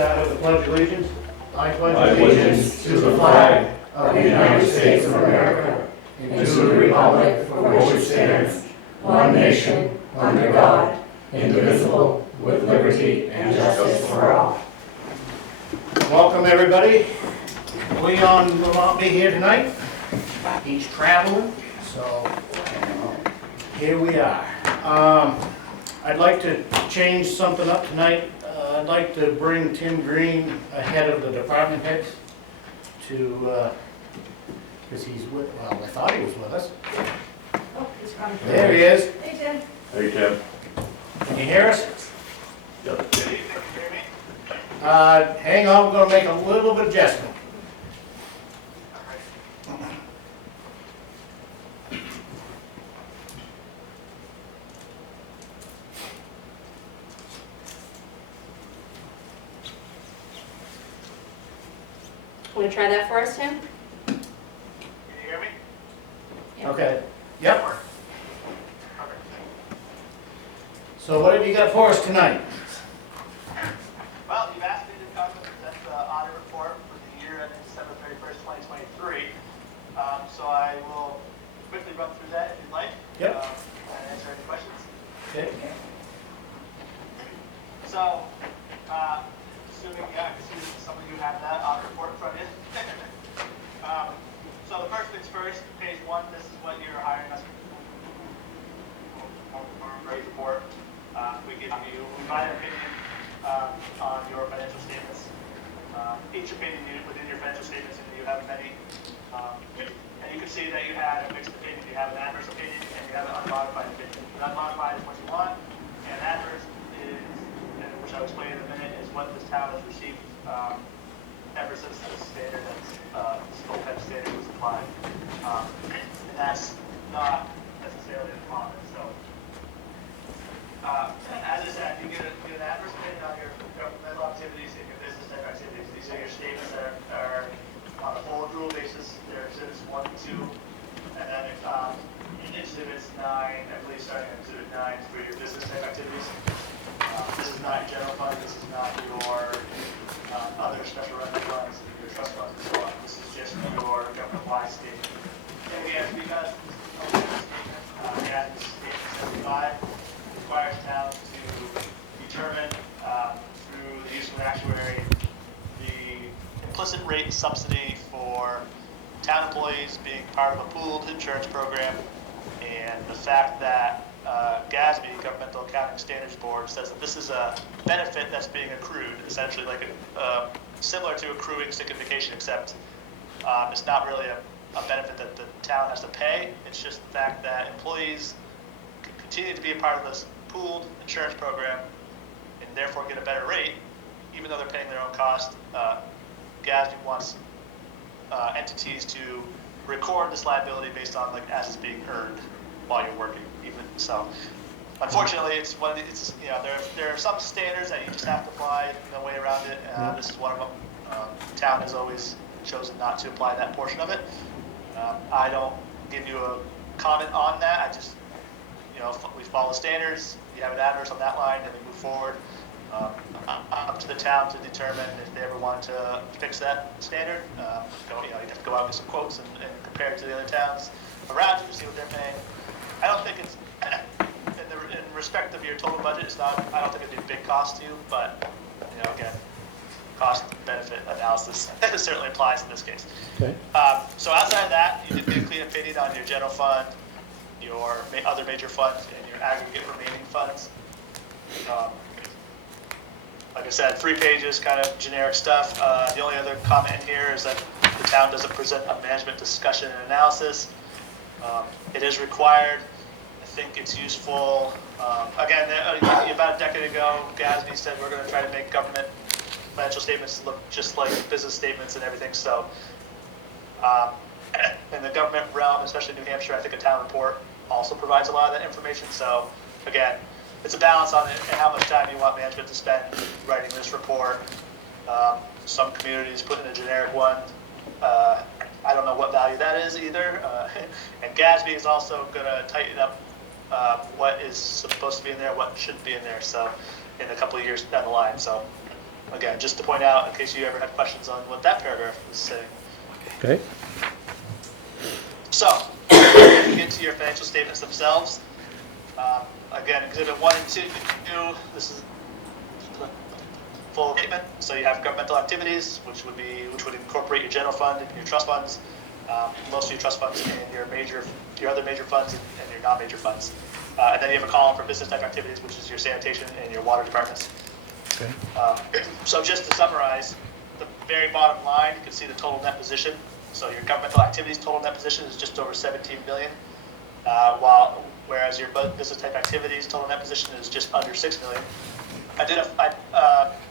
start with the pledge of allegiance. I pledge allegiance to the flag of the United States of America and to the republic for which it stands, one nation, under God, indivisible, with liberty and justice for all. Welcome, everybody. Leon will not be here tonight. He's traveling, so here we are. I'd like to change something up tonight. I'd like to bring Tim Green ahead of the department heads to, because he's with, well, I thought he was with us. Oh, he's coming. There he is. Hey, Tim. Hey, Tim. Can you hear us? Yep. Hang on, we're gonna make a little bit of adjustment. Want to try that for us, Tim? Can you hear me? Yeah. Okay, yep. So what have you got for us tonight? Well, you've asked me to come and present the audit report for the year ending December 31st, 2023. So I will quickly run through that if you'd like. Yep. And answer any questions. Okay. So, assuming, yeah, I can see that some of you have that audit report in front of you. So the first things first, page 1, this is what you're hiring us for report. We give you, we provide an opinion on your financial statements. Each opinion within your financial statements, and you have many. And you can see that you had a mixed opinion, you have an adverse opinion, and you have an unmodified opinion. The unmodified is what you want, and adverse is, which I'll explain in a minute, is what this town has received ever since this standard, this OPEB standard was applied. And that's not necessarily uncommon. So, as I said, you get an adverse opinion on your governmental activities and your business type activities. These are your statements that are on a full accrual basis. They're exhibits 1 and 2, and then exhibits 9, I believe starting at exhibit 9 for your business type activities. This is not your general fund. This is not your other special revenue funds, your trust funds, and so on. This is just your government-wide statement. And again, because this is a statement, as statement 75 requires towns to determine through the use of an actuary the implicit rate subsidy for town employees being part of a pooled insurance program, and the fact that GASB, Governmental Accounting Standards Board, says that this is a benefit that's being accrued, essentially like similar to accruing sick and vacation, except it's not really a benefit that the town has to pay. It's just the fact that employees can continue to be a part of this pooled insurance program and therefore get a better rate, even though they're paying their own cost. GASB wants entities to record this liability based on like as it's being earned while you're working. Even so, unfortunately, it's one of the, it's, you know, there are some standards that you just have to apply no way around it. This is one of them. The town has always chosen not to apply that portion of it. I don't give you a comment on that. I just, you know, we follow standards. You have an adverse on that line, and we move forward. Up to the town to determine if they ever want to fix that standard. You know, you have to go out and get some quotes and compare it to the other towns around you to see what they're paying. I don't think it's, in respect of your total budget, it's not, I don't think it'd be a big cost to you, but, you know, again, cost benefit analysis certainly applies in this case. Okay. So outside of that, you did get a clean opinion on your general fund, your other major funds, and your aggregate remaining funds. Like I said, 3 pages, kind of generic stuff. The only other comment in here is that the town doesn't present a management discussion and analysis. It is required. I think it's useful. Again, about a decade ago, GASB said we're going to try to make government financial statements look just like business statements and everything. So in the government realm, especially New Hampshire, I think a town report also provides a lot of that information. So again, it's a balance on it and how much time you want management to spend writing this report. Some communities put in a generic one. I don't know what value that is either. And GASB is also going to tighten up what is supposed to be in there, what shouldn't be in there. So in a couple of years down the line. So again, just to point out, in case you ever had questions on what that paragraph was saying. Okay. So, to get to your financial statements themselves, again, Exhibit 1 and 2, this is the full statement. So you have governmental activities, which would incorporate your general fund and your trust funds, most of your trust funds, and your other major funds and your non-major funds. And then you have a column for business type activities, which is your sanitation and your water departments. Okay. So just to summarize, the very bottom line, you can see the total net position. So your governmental activities total net position is just over 17 million, whereas your business type activities total net position is just under 6 million. I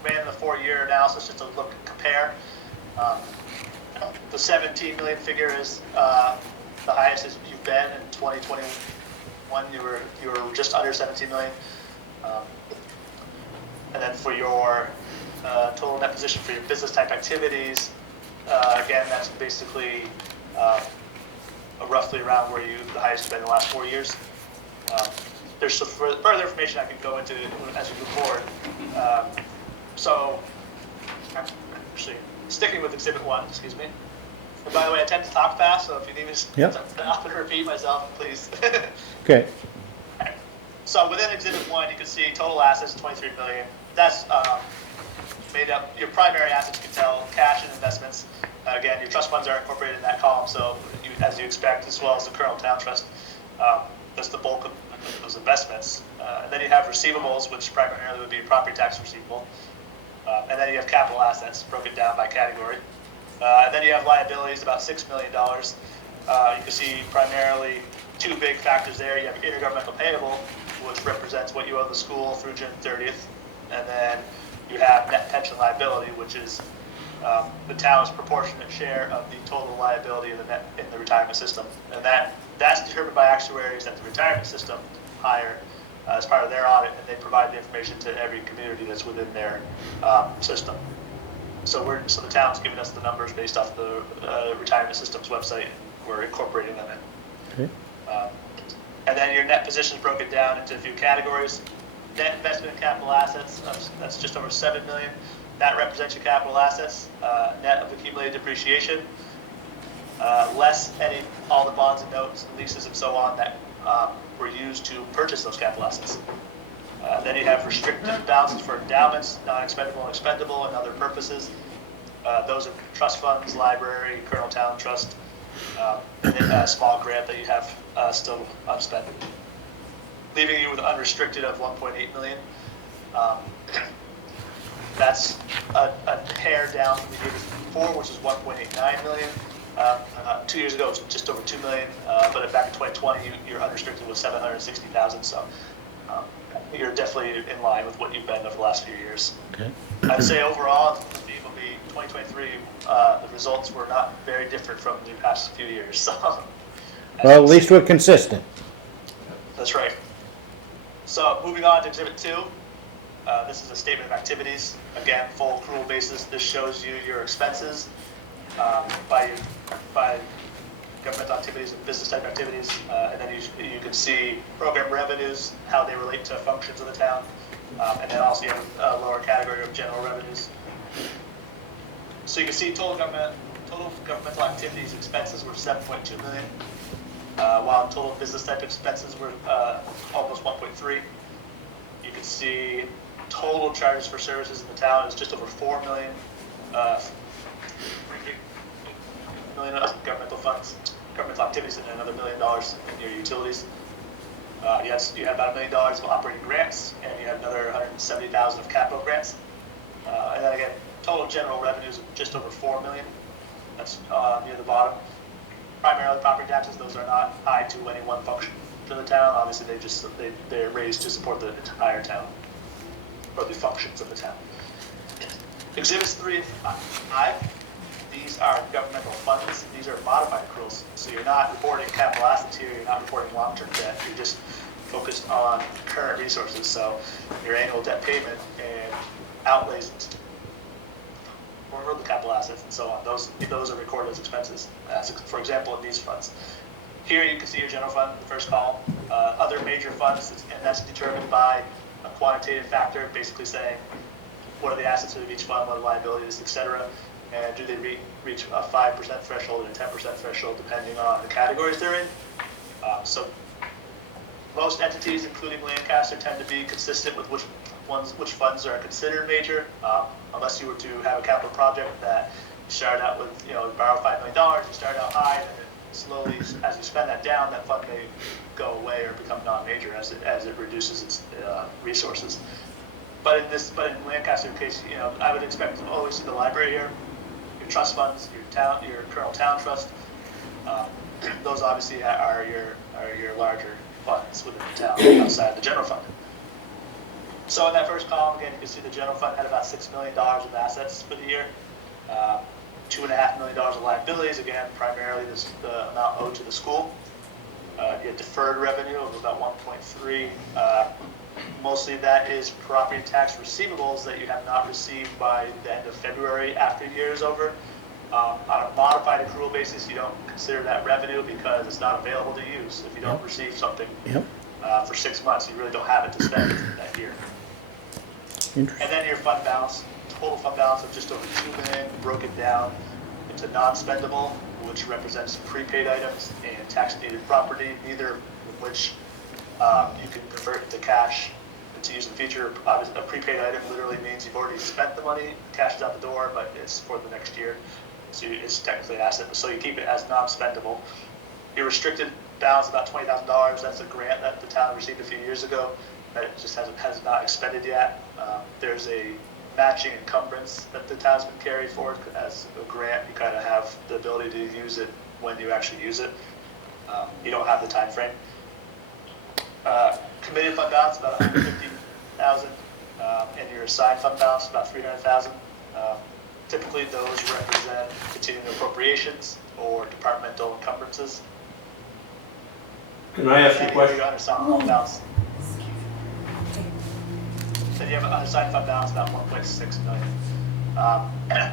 ran the 4-year analysis just to compare. The 17 million figure is the highest as you've been in 2021. You were just under 17 million. And then for your total net position for your business type activities, again, that's basically roughly around where the highest you've been in the last 4 years. There's some further information I can go into as we move forward. So, actually, sticking with Exhibit 1, excuse me. And by the way, I tend to talk fast, so if you need me to stop and repeat myself, please. Okay. So within Exhibit 1, you can see total assets, 23 million. That's made up, your primary assets, you can tell, cash and investments. Again, your trust funds are incorporated in that column, so as you expect, as well as the Colonel Town Trust, that's the bulk of those investments. And then you have receivables, which primarily would be property tax receivable. And then you have capital assets, broken down by category. And then you have liabilities, about $6 million. You can see primarily 2 big factors there. You have intergovernmental payable, which represents what you owe the school through June 30th. And then you have net pension liability, which is the town's proportionate share of the total liability in the retirement system. And that's determined by actuaries at the retirement system hire as part of their audit, and they provide the information to every community that's within their system. So the town's giving us the numbers based off the retirement system's website, and we're incorporating them in. Okay. And then your net position is broken down into a few categories. Net investment in capital assets, that's just over 7 million. That represents your capital assets, net of accumulated depreciation, less all the bonds and notes, and leases and so on that were used to purchase those capital assets. Then you have restricted balances for endowments, non-expendable and expendable, and other purposes. Those are trust funds, library, Colonel Town Trust, and then a small grant that you have still unspent, leaving you with unrestricted of 1.8 million. That's a hair down from the year before, which is 1.89 million. 2 years ago, it was just over 2 million, but back in 2020, your unrestricted was 760,000. So you're definitely in line with what you've been over the last few years. Okay. I'd say overall, it will be 2023. The results were not very different from the past few years. So, Well, at least we're consistent. That's right. So moving on to Exhibit 2. This is a statement of activities. Again, full accrual basis. This shows you your expenses by governmental activities and business type activities. And then you can see program revenues, how they relate to functions of the town. And then also you have a lower category of general revenues. So you can see total governmental activities expenses were 7.2 million, while total business type expenses were almost 1.3. You can see total charges for services in the town is just over 4 million. 3 million of governmental funds, governmental activities, and another $1 million in your utilities. Yes, you have about $1 million of operating grants, and you have another 170,000 of capital grants. And then again, total general revenues of just over 4 million. That's near the bottom. Primarily property taxes; those are not tied to any one function to the town. Obviously, they're raised to support the entire town or the functions of the town. Exhibits 3 and 5. These are governmental funds. These are modified accruals. So you're not reporting capital assets here. You're not reporting long-term debt. You're just focused on current resources. So your annual debt payment and outlays for the capital assets and so on. Those are recorded as expenses. For example, in these funds. Here you can see your general fund, the first column. Other major funds, and that's determined by a quantitative factor, basically saying what are the assets of each fund, what are the liabilities, et cetera, and do they reach a 5% threshold and a 10% threshold depending on the categories they're in. So most entities, including Lancaster, tend to be consistent with which funds are considered major, unless you were to have a capital project that you started out with, borrow $5 million, you start out high, and then slowly, as you spend that down, that fund may go away or become non-major as it reduces its resources. But in Lancaster's case, I would expect to always see the library here, your trust funds, your Colonel Town Trust. Those obviously are your larger funds within the town outside the general fund. So in that first column, again, you can see the general fund had about $6 million of assets for the year. $2.5 million of liabilities, again, primarily the amount owed to the school. You had deferred revenue of about 1.3. Mostly that is property tax receivables that you have not received by the end of February after the year is over. On a modified accrual basis, you don't consider that revenue because it's not available to use. If you don't receive something for 6 months, you really don't have it to spend that year. And then your fund balance, total fund balance of just over $2 million, broken down into non-spendable, which represents prepaid items, and tax-needed property, neither of which you can convert into cash to use in the future. A prepaid item literally means you've already spent the money, cash is out the door, but it's for the next year. So it's technically an asset, so you keep it as non-spendable. Your restricted balance about $20,000. That's a grant that the town received a few years ago that it just has not expended yet. There's a matching encumbrance that the town's been carried forward as a grant. You kind of have the ability to use it when you actually use it. You don't have the time frame. Committed fund balance about $150,000, and your assigned fund balance about $300,000. Typically, those represent continuing appropriations or departmental encumbrances. Can I ask you a question? Then you have an unassigned fund balance about $1.6 million.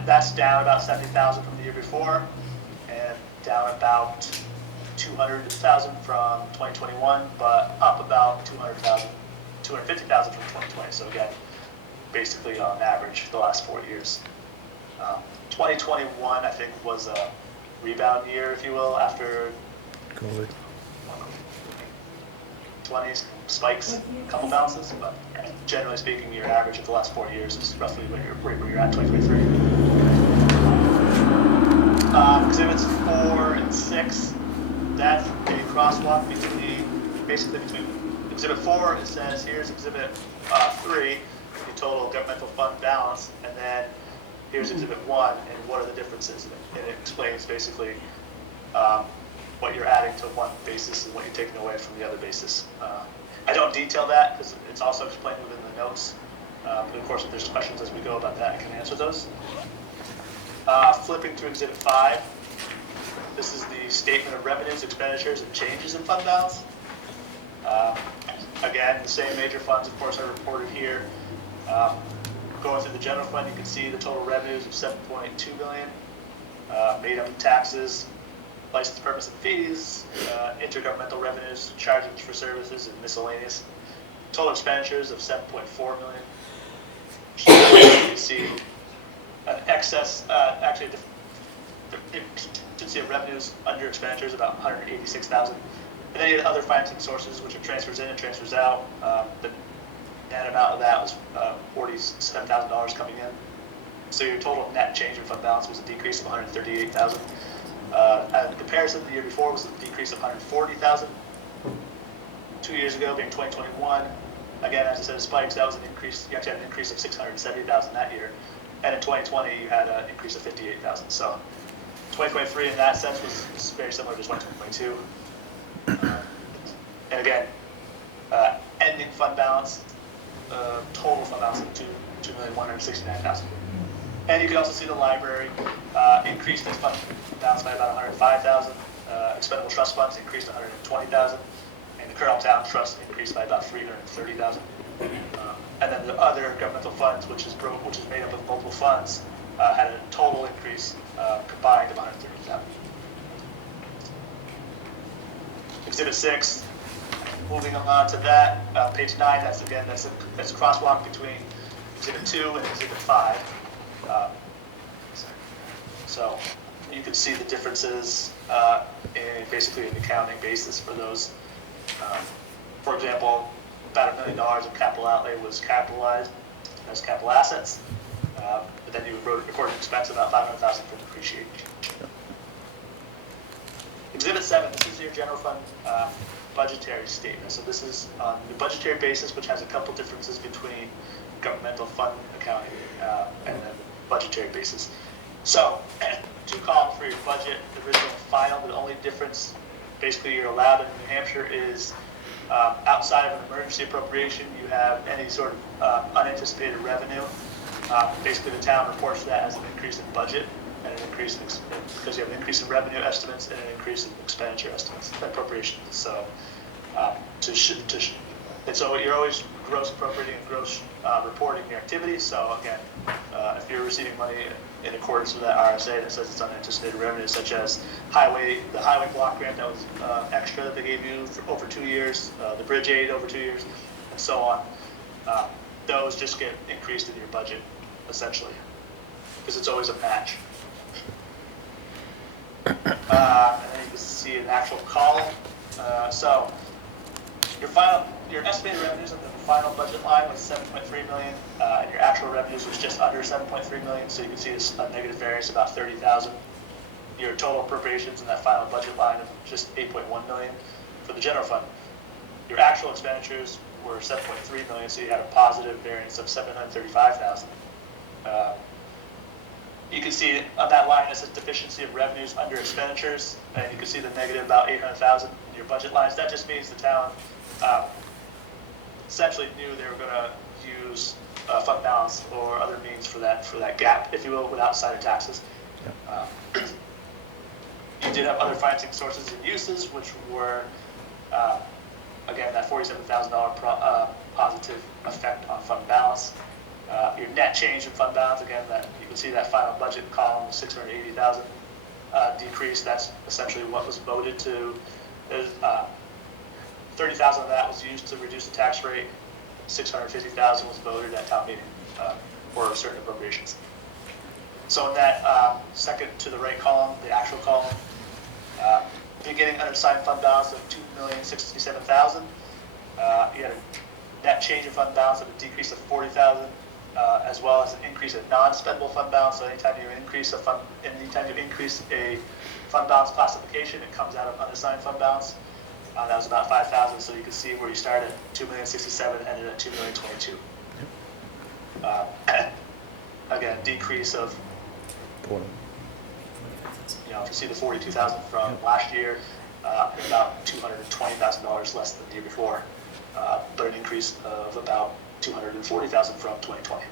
That's down about $70,000 from the year before, and down about $200,000 from 2021, but up about $250,000 from 2020. So again, basically on average for the last 4 years. 2021, I think, was a rebound year, if you will, after COVID. 20s spikes, a couple bounces, but generally speaking, your average of the last 4 years is roughly where you're at 2023. Exhibits 4 and 6, that's a crosswalk between Exhibit 4, it says here's Exhibit 3, the total governmental fund balance, and then here's Exhibit 1, and what are the differences? And it explains basically what you're adding to one basis and what you're taking away from the other basis. I don't detail that because it's also explained within the notes. But of course, if there's questions as we go about that, I can answer those. Flipping to Exhibit 5, this is the statement of revenues, expenditures, and changes in fund balance. Again, the same major funds, of course, are reported here. Going through the general fund, you can see the total revenues of $7.2 million, made up of taxes, license permits and fees, intergovernmental revenues, charges for services, and miscellaneous. Total expenditures of $7.4 million. You can see an excess, actually, you can see revenues under expenditures about $186,000. And then you have other financing sources, which are transfers in and transfers out. The net amount of that was $47,000 coming in. So your total net change in fund balance was a decrease of $138,000. In comparison to the year before, was a decrease of $140,000. 2 years ago, being 2021, again, as I said, spikes, that was an increase. You actually had an increase of $670,000 that year. And in 2020, you had an increase of $58,000. So 2023, in that sense, was very similar to 2022. And again, ending fund balance, total fund balance of $2,169,000. And you can also see the library increased its fund balance by about $105,000. Expendable trust funds increased $120,000, and the Colonel Town Trust increased by about $330,000. And then the other governmental funds, which is made up of multiple funds, had a total increase combined of $130,000. Exhibit 6. Moving on to that, page 9. That's a crosswalk between Exhibit 2 and Exhibit 5. So you can see the differences in basically an accounting basis for those. For example, about $1 million of capital outlay was capitalized as capital assets, but then you recorded an expense of about $500,000 for depreciation. Exhibit 7, this is your general fund budgetary statement. So this is on the budgetary basis, which has a couple differences between governmental fund accounting and then budgetary basis. So 2 columns for your budget, original and final. The only difference basically you're allowed in New Hampshire is outside of an emergency appropriation, you have any sort of unanticipated revenue. Basically the town reports that as an increase in budget and an increase in, because you have an increase in revenue estimates and an increase in expenditure estimates, appropriations. So and so you're always gross appropriating and gross reporting your activities. So again, if you're receiving money in accordance with that RSA that says it's unanticipated revenue, such as the highway block grant that was extra that they gave you for over 2 years, the bridge aid over 2 years, and so on, those just get increased in your budget, essentially, because it's always a match. And then you can see an actual column. So your estimated revenues on the final budget line was $7.3 million, and your actual revenues was just under $7.3 million. So you can see it's a negative variance about $30,000. Your total appropriations in that final budget line of just $8.1 million for the general fund. Your actual expenditures were $7.3 million, so you had a positive variance of $735,000. You can see on that line it says deficiency of revenues under expenditures, and you can see the negative about $800,000 in your budget lines. That just means the town essentially knew they were going to use fund balance or other means for that gap, if you will, with outside of taxes. You did have other financing sources and uses, which were again that $47,000 positive effect on fund balance. Your net change in fund balance, again, that you can see that final budget column, $680,000 decrease. That's essentially what was voted to. $30,000 of that was used to reduce the tax rate. $650,000 was voted at town meeting for certain appropriations. So in that second to the right column, the actual column, beginning unassigned fund balance of $2,067,000. You had a net change in fund balance of a decrease of $40,000. As well as an increase in non-spendable fund balance. So anytime you increase a fund balance classification, it comes out of unassigned fund balance. That was about $5,000. So you can see where you started at $2,067,000, ended at $2,022,000. Again, decrease of, you know, if you see the $42,000 from last year, about $220,000 less than the year before, but an increase of about $240,000 from 2020.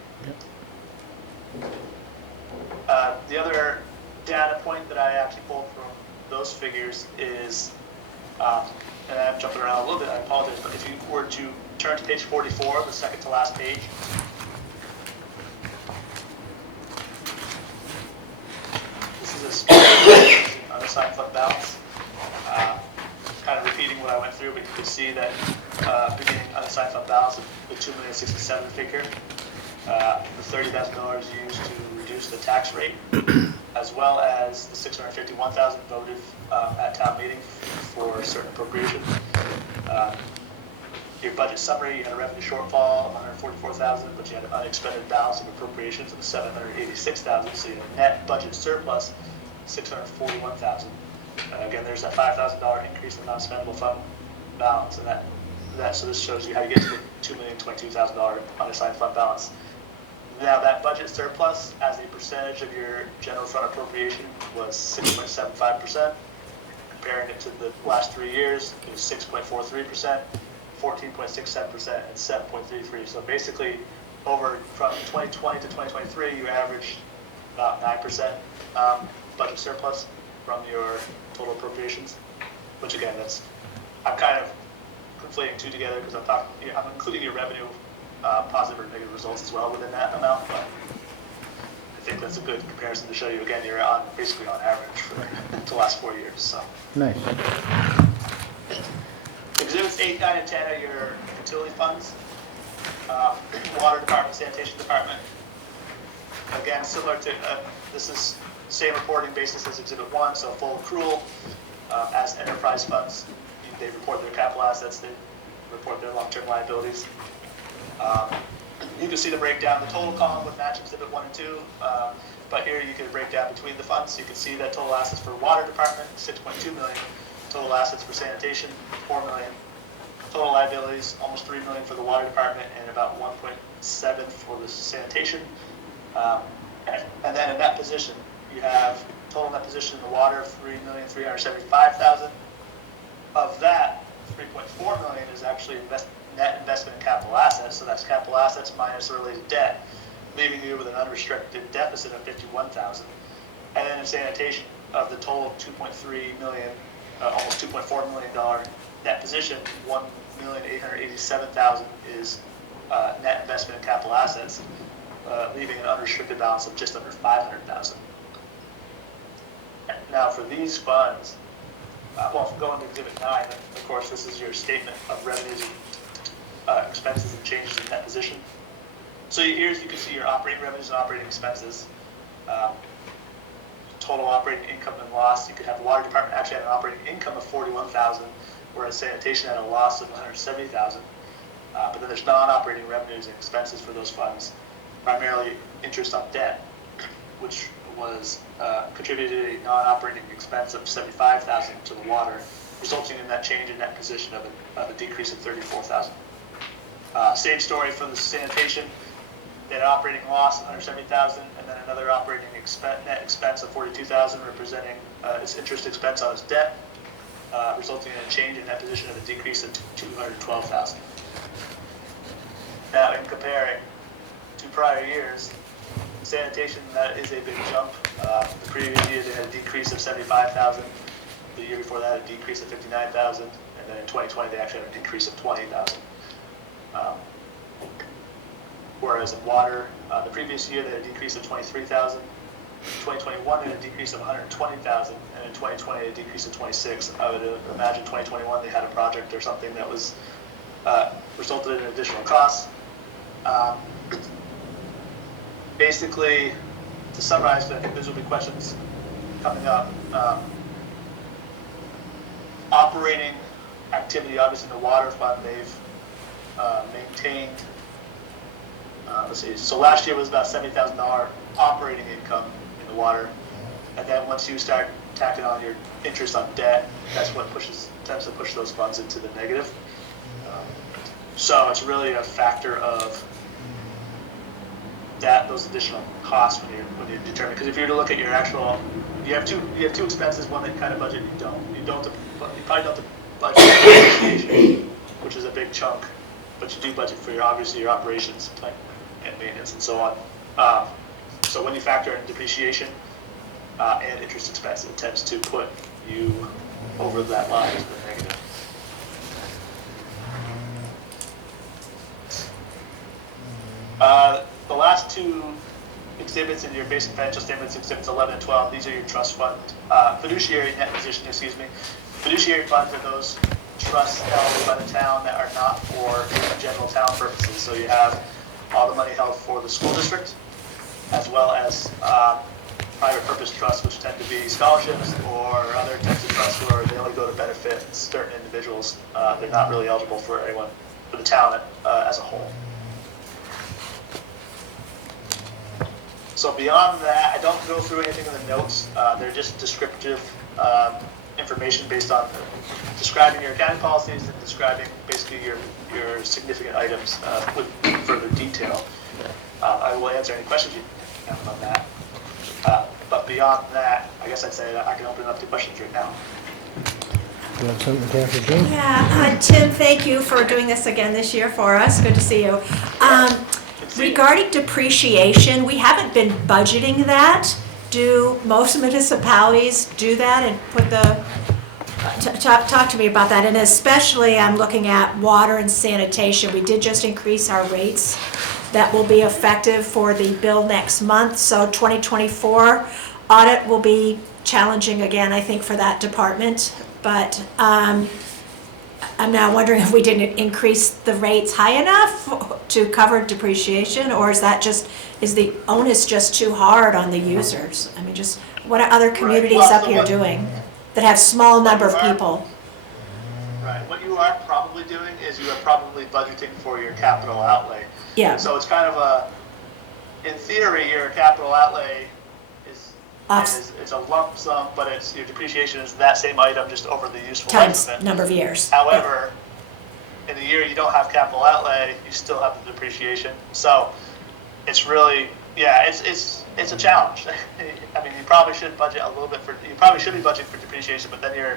The other data point that I actually pulled from those figures is, and I'm jumping around a little bit, I apologize, but if you were to turn to page 44, the second to last page, this is a unassigned fund balance. Kind of repeating what I went through, but you can see that beginning unassigned fund balance of the $2,067,000 figure, the $30,000 used to reduce the tax rate, as well as the $651,000 voted at town meeting for certain appropriations. Your budget summary, you had a revenue shortfall of $144,000, but you had an unexpended balance of appropriations of $786,000, so you had a net budget surplus $641,000. Again, there's that $5,000 increase in non-spendable fund balance, and so this shows you how you get to the $2,022,000 unassigned fund balance. Now that budget surplus, as a percentage of your general fund appropriation, was 6.75%. Comparing it to the last 3 years, it was 6.43%, 14.67%, and 7.33%. So basically, over from 2020 to 2023, you averaged about 9% budget surplus from your total appropriations, which again, I'm kind of conflating two together because I'm including your revenue positive or negative results as well within that amount, but I think that's a good comparison to show you, again, you're basically on average for the last 4 years. So. Nice. Exhibits 8, 9, and 10 are your utility funds. Water department, sanitation department. Again, similar to, this is same reporting basis as Exhibit 1, so full accrual. As enterprise funds, they report their capital assets, they report their long-term liabilities. You can see the breakdown. The total column would match Exhibit 1 and 2, but here you can break down between the funds. You can see that total assets for water department, 6.2 million. Total assets for sanitation, 4 million. Total liabilities, almost 3 million for the water department and about 1.7 for the sanitation. And then in net position, you have total net position in the water of 3,375,000. Of that, 3.4 million is actually net investment in capital assets. So that's capital assets minus related debt, leaving you with an unrestricted deficit of 51,000. And then in sanitation, of the total 2.3 million, almost $2.4 million net position, 1,887,000 is net investment in capital assets, leaving an unrestricted balance of just under 500,000. Now for these funds, well, going to Exhibit 9, of course, this is your statement of revenues, expenses, and changes in net position. So here you can see your operating revenues and operating expenses, total operating income and loss. You could have the water department actually had an operating income of 41,000, whereas sanitation had a loss of 170,000. But then there's non-operating revenues and expenses for those funds, primarily interest on debt, which was contributed a non-operating expense of 75,000 to the water, resulting in that change in net position of a decrease of 34,000. Same story for the sanitation. They had an operating loss of 170,000, and then another operating net expense of 42,000, representing its interest expense on its debt, resulting in a change in net position of a decrease of 212,000. Now, in comparing to prior years, sanitation, that is a big jump. The previous year they had a decrease of 75,000. The year before that, a decrease of 59,000, and then in 2020 they actually had an increase of 20,000. Whereas in water, the previous year they had a decrease of 23,000. In 2021 they had a decrease of 120,000, and in 2020 a decrease of 26. I would imagine 2021 they had a project or something that was resulted in additional costs. Basically, to summarize, but I think those will be questions coming up. Operating activity, obviously in the water fund, they've maintained, let's see, so last year was about $70,000 operating income in the water, and then once you start tacking on your interest on debt, that's what tends to push those funds into the negative. So it's really a factor of those additional costs when you determine, because if you were to look at your actual, you have two expenses, one that you kind of budget, you probably don't budget for depreciation, which is a big chunk, but you do budget for obviously your operations and maintenance and so on. So when you factor in depreciation and interest expense, it tends to put you over that line as the negative. The last two exhibits in your basic financial statements, exhibits 11 and 12, these are your trust fund, fiduciary net position, Fiduciary funds are those trusts held by the town that are not for general town purposes. So you have all the money held for the school district, as well as private purpose trusts, which tend to be scholarships or other types of trusts where they only go to benefit certain individuals. They're not really eligible for anyone, for the town as a whole. So beyond that, I don't go through anything in the notes. They're just descriptive information based on describing your accounting policies and describing basically your significant items with further detail. I will answer any questions you have on that. But beyond that, I guess I'd say that I can open it up to questions right now. You have something to answer, Jim? Yeah, Tim, thank you for doing this again this year for us. Good to see you. Regarding depreciation, we haven't been budgeting that. Do most municipalities do that and put talk to me about that? And especially I'm looking at water and sanitation. We did just increase our rates. That will be effective for the bill next month. So 2024 audit will be challenging again, I think, for that department. But I'm now wondering if we didn't increase the rates high enough, to cover depreciation, or is the onus just too hard on the users? I mean, just, what are other communities Well, up so here what- doing that have small number of What you are- people? Right, what you are probably doing is you are probably budgeting for your capital outlay. Yeah, So it's kind of in theory, your capital outlay it's a lump sum, but your depreciation is that same item just over the useful life times of it. number of years. However, in the year you don't have capital outlay, you still have the depreciation. So it's really, it's a challenge. I mean, you probably should budget a little bit you probably should be budgeting for depreciation, but then you're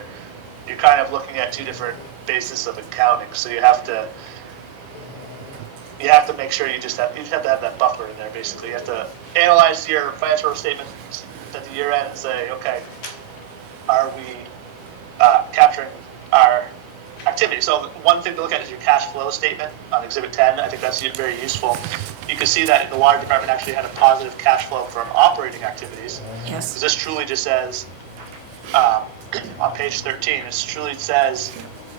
kind of looking at two different bases of accounting. So you have to make sure you have to have that buffer in there. Basically, you have to analyze your financial statements at the year end and say, okay, are we capturing our activity? So one thing to look at is your cash flow statement on Exhibit 10. I think that's very useful. You can see that the water department actually had a positive cash flow from operating activities. Yes. Because this truly just says, on page 13, it truly says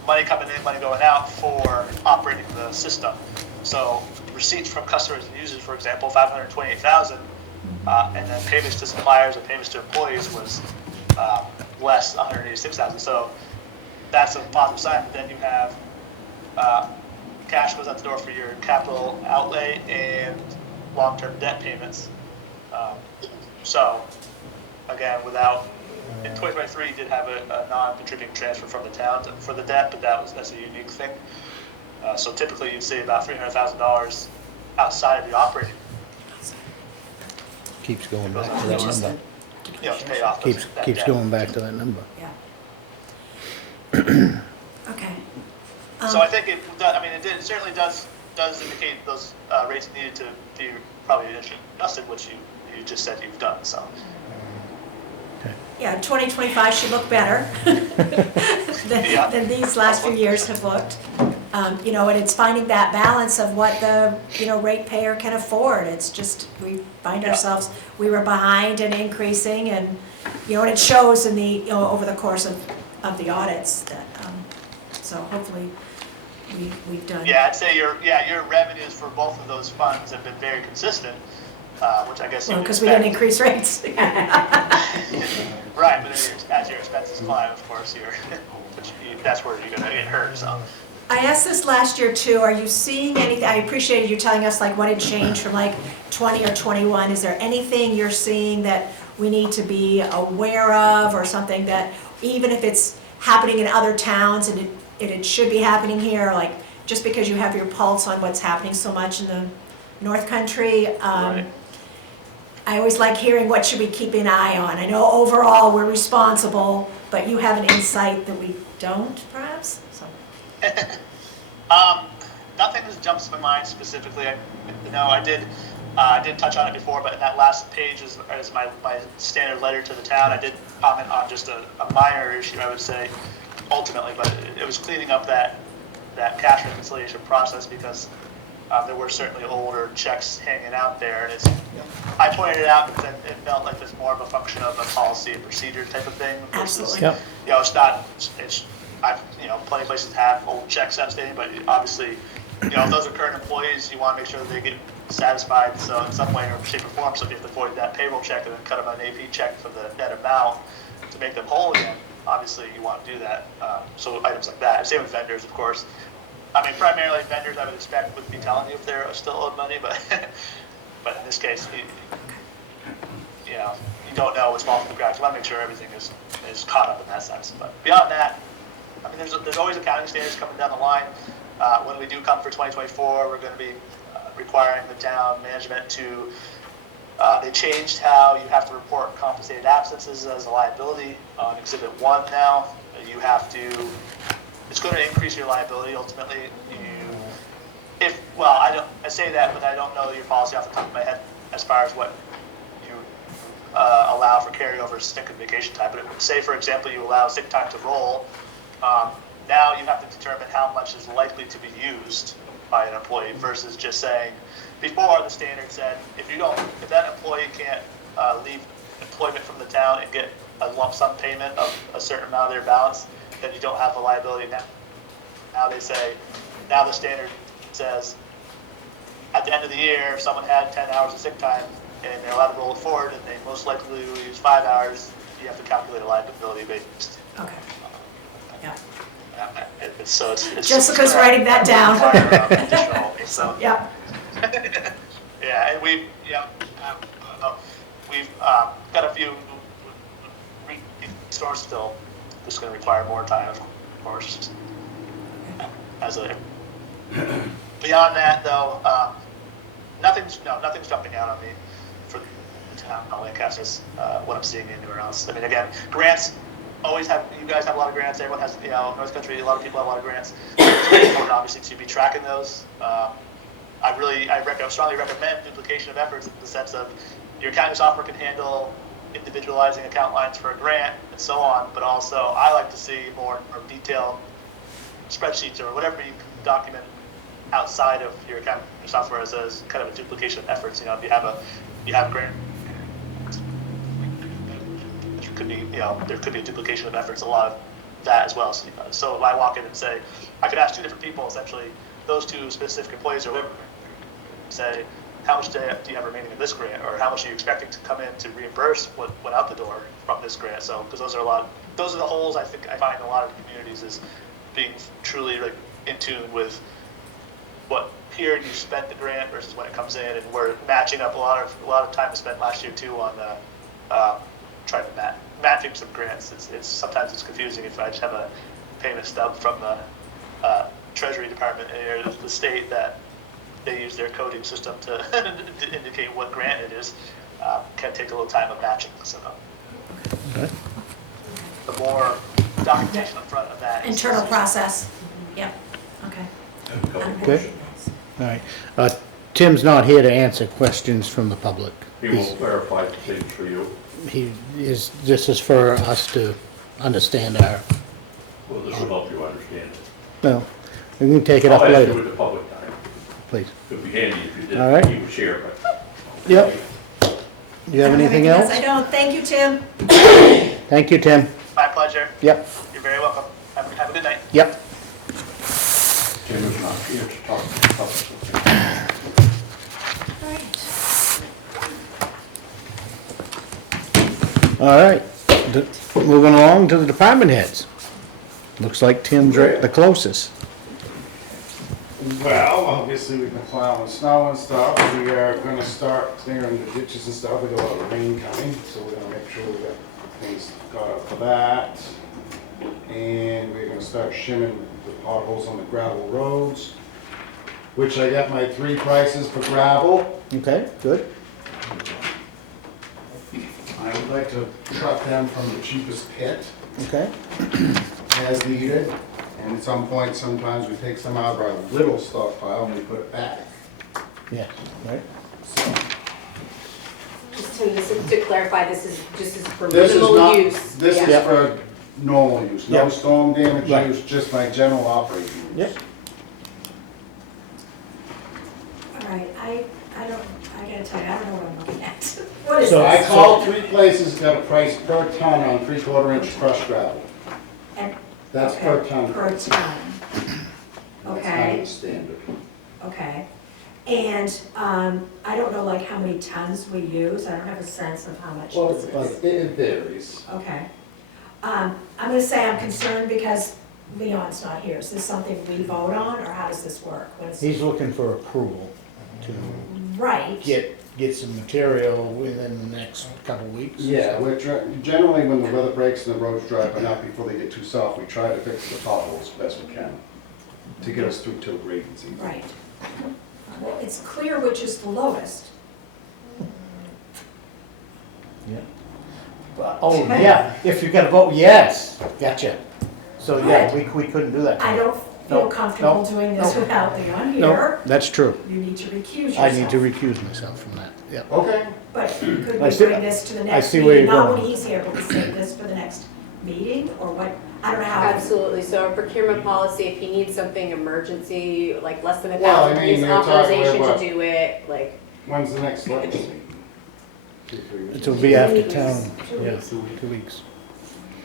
money coming in, money going out for operating the system. So receipts from customers and users, for example, $528,000, and then payments to suppliers and payments to employees was less, $186,000. So that's a positive sign. But then you have cash goes out the door for your capital outlay and long-term debt payments. So again, in 2023, you did have a non-contributing transfer from the town for the debt, but that's a unique thing. So typically, you'd see about $300,000 outside of the operating. Keeps going back to that Just number. To pay off that Keeps debt. going back to that number. Yeah. Okay. So I think it certainly does indicate those rates needed to be probably adjusted, which you just said you've done. So Yeah, 2025 should look better than these last few years have looked. And it's finding that balance of what the, ratepayer can afford. It's just, we find ourselves, we were behind and increasing, and, and it shows in the, over the course of the audits that, so hopefully we've done. yeah, I'd say your revenues for both of those funds have been very consistent, which I guess you would Because we didn't expect. increase rates. Right, but then as your expenses climb, of course, that's where you're going to get hurt. So. I asked this last year too, are you seeing anything, I appreciated you telling us like what had changed from like 20 or 21. Is there anything you're seeing that we need to be aware of, or something that, even if it's happening in other towns and it should be happening here, like just because you have your pulse on what's happening so much in the North Country? Right. I always like hearing what should we keep an eye on. I know overall we're responsible, but you have an insight that we don't, perhaps? So. Nothing that jumps to my mind specifically. I did touch on it before, but in that last page is my standard letter to the town. I did comment on just a minor issue, I would say, ultimately, but it was cleaning up that cash reconciliation process, because there were certainly older checks hanging out there, and I pointed it out because it felt like it's more of a function of a policy and procedure type of thing. Absolutely. Yep. Plenty of places have old checks outstanding, but obviously, if those are current employees, you want to make sure that they get satisfied, so in some way or shape or form. So if you have to void that payroll check and then cut them an AP check for the net amount to make them whole again, obviously you want to do that. So items like that. Same with vendors, of course. I mean, primarily vendors, I would expect would be telling you if they're still owed money, but but in this case, you don't know what's falling through the cracks. You want to make sure everything is caught up in that sense. But beyond that, I mean, there's always accounting standards coming down the line. When we do come for 2024, we're going to be requiring the town management to, they changed how you have to report compensated absences as a liability on Exhibit 1 now. It's going to increase your liability ultimately. I say that, but I don't know your policy off the top of my head as far as what you allow for carryover sick and vacation time. But it would say, for example, you allow sick time to roll. Now you have to determine how much is likely to be used by an employee versus just saying, before the standard said, if that employee can't leave employment from the town and get a lump sum payment of a certain amount of their balance, then you don't have the liability. Now the standard says at the end of the year, if someone had 10 hours of sick time and they're allowed to roll it forward and they most likely will use 5 hours, you have to calculate a liability based. Okay. Yeah. So it's Jessica's writing that down. Additional, so. Yeah. Yeah, and we've got a few stores still. This is going to require more time, of course. Beyond that, though, nothing's jumping out on me for the town of Lancaster. What I'm seeing anywhere else. I mean, again, grants always have. You guys have a lot of grants. Everyone has. North Country. A lot of people have a lot of grants. It's very important, obviously, to be tracking those. I strongly recommend duplication of efforts in the sense of your accounting software can handle individualizing account lines for a grant and so on, but also I like to see more detailed spreadsheets or whatever you can document outside of your accounting software as kind of a duplication of efforts. If you have grant, there could be a duplication of efforts, a lot of that as well. So if I walk in and say, I could ask two different people, essentially, those two specific employees or whatever, say, how much do you have remaining in this grant, or how much are you expecting to come in to reimburse what went out the door from this grant? So, because those are the holes I think I find in a lot of communities is being truly like in tune with what period you spent the grant versus when it comes in, and we're matching up a lot of time spent last year too on trying to matching some grants. Sometimes it's confusing if I just have a payment stub from the Treasury Department or the state that they use their coding system to indicate what grant it is. Can take a little time of matching. So the more documentation up front of that. Internal process. Yep. Okay. Good. All right. Tim's not here to answer questions from the public. He will clarify things for you. This is for us to understand our, Well, this will help you understand it. well, we can take it up I'll ask you later, with the public time. please. It would be handy if you did. All right. You would share, but. Yep. Do you have anything else? I don't. Thank you, Tim. Thank you, Tim. My pleasure. Yep, You're very welcome. Have a good night. yep. Tim is not here to talk to the public. All right. All right, moving along to the department heads. Looks like Tim's the closest. Well, obviously we've been plowing snow and stuff. We are gonna start clearing the ditches and stuff. We got a lot of rain coming, so we're gonna make sure we got things got up for that. And we're gonna start shimming the potholes on the gravel roads, which I got my 3 prices for gravel. Okay, good. I would like to truck them from the cheapest pit Okay, as needed. And at some point, sometimes we take some out of our little stockpile and we put it back. yeah, right. Just to clarify, this is for This is minimal not, use. this is Yeah. for normal use, no Yep. storm damage Right. use, just my general operating use. Yep. All right. I gotta tell you, I don't know what I'm looking at. What is So I this? called 3 places, got a price per ton on 3/4 inch crushed gravel. And- That's okay, per ton. Per ton. That's kind Okay. of standard. Okay. And I don't know like how many tons we use. I don't have a sense of how much Well, this is. but it varies. Okay. I'm gonna say I'm concerned because Leon's not here. Is this something we vote on, or how does this work? What is- He's looking for approval to Right. get some material within the next couple weeks. Yeah, generally when the weather breaks and the roads dry up enough before they get too soft, we try to fix the potholes best we can to get us through till grading season. Right. Well, it's clear which is the lowest. Yeah. Oh, yeah, if you're gonna vote yes, gotcha. So, yeah, we couldn't do that. I don't No, feel comfortable no, doing this no. without Leon No, here. that's true. You need to recuse yourself. I need to recuse myself from that, yeah. Okay. But could I we see- bring this to the I next see where meeting? you're Not going. when he's able to say this for the next meeting, or what? I don't know how. Absolutely, so our procurement policy, if he needs something emergency, like less than Well, I 1,000, mean, he's they're talking authorization about- to do it, like, When's the next legislature? It'll be after weeks. town, 2 yeah, weeks. 2 weeks.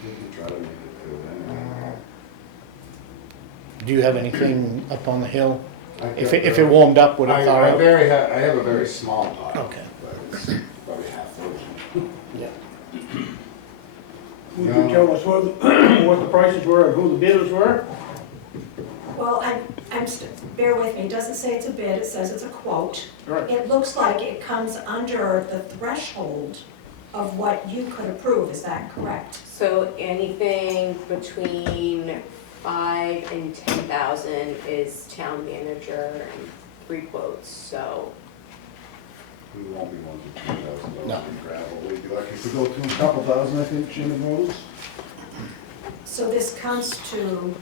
We can try to make it through then. Do you have anything up on the hill? If it warmed up, would it thaw I out? have a very small pot. Okay. But it's probably half full. Yeah. Would you tell us what the prices were and who the bidders were? Well, bear with me, it doesn't say it's a bid, it says it's a quote. Right. It looks like it comes under the threshold of what you could approve, is that correct? So anything between 5 and 10,000 is town manager and 3 quotes, so. We won't be one to $2,000 No. in gravel. We'd be lucky if we go to a couple thousand, I think, Jim and Rose. So this comes to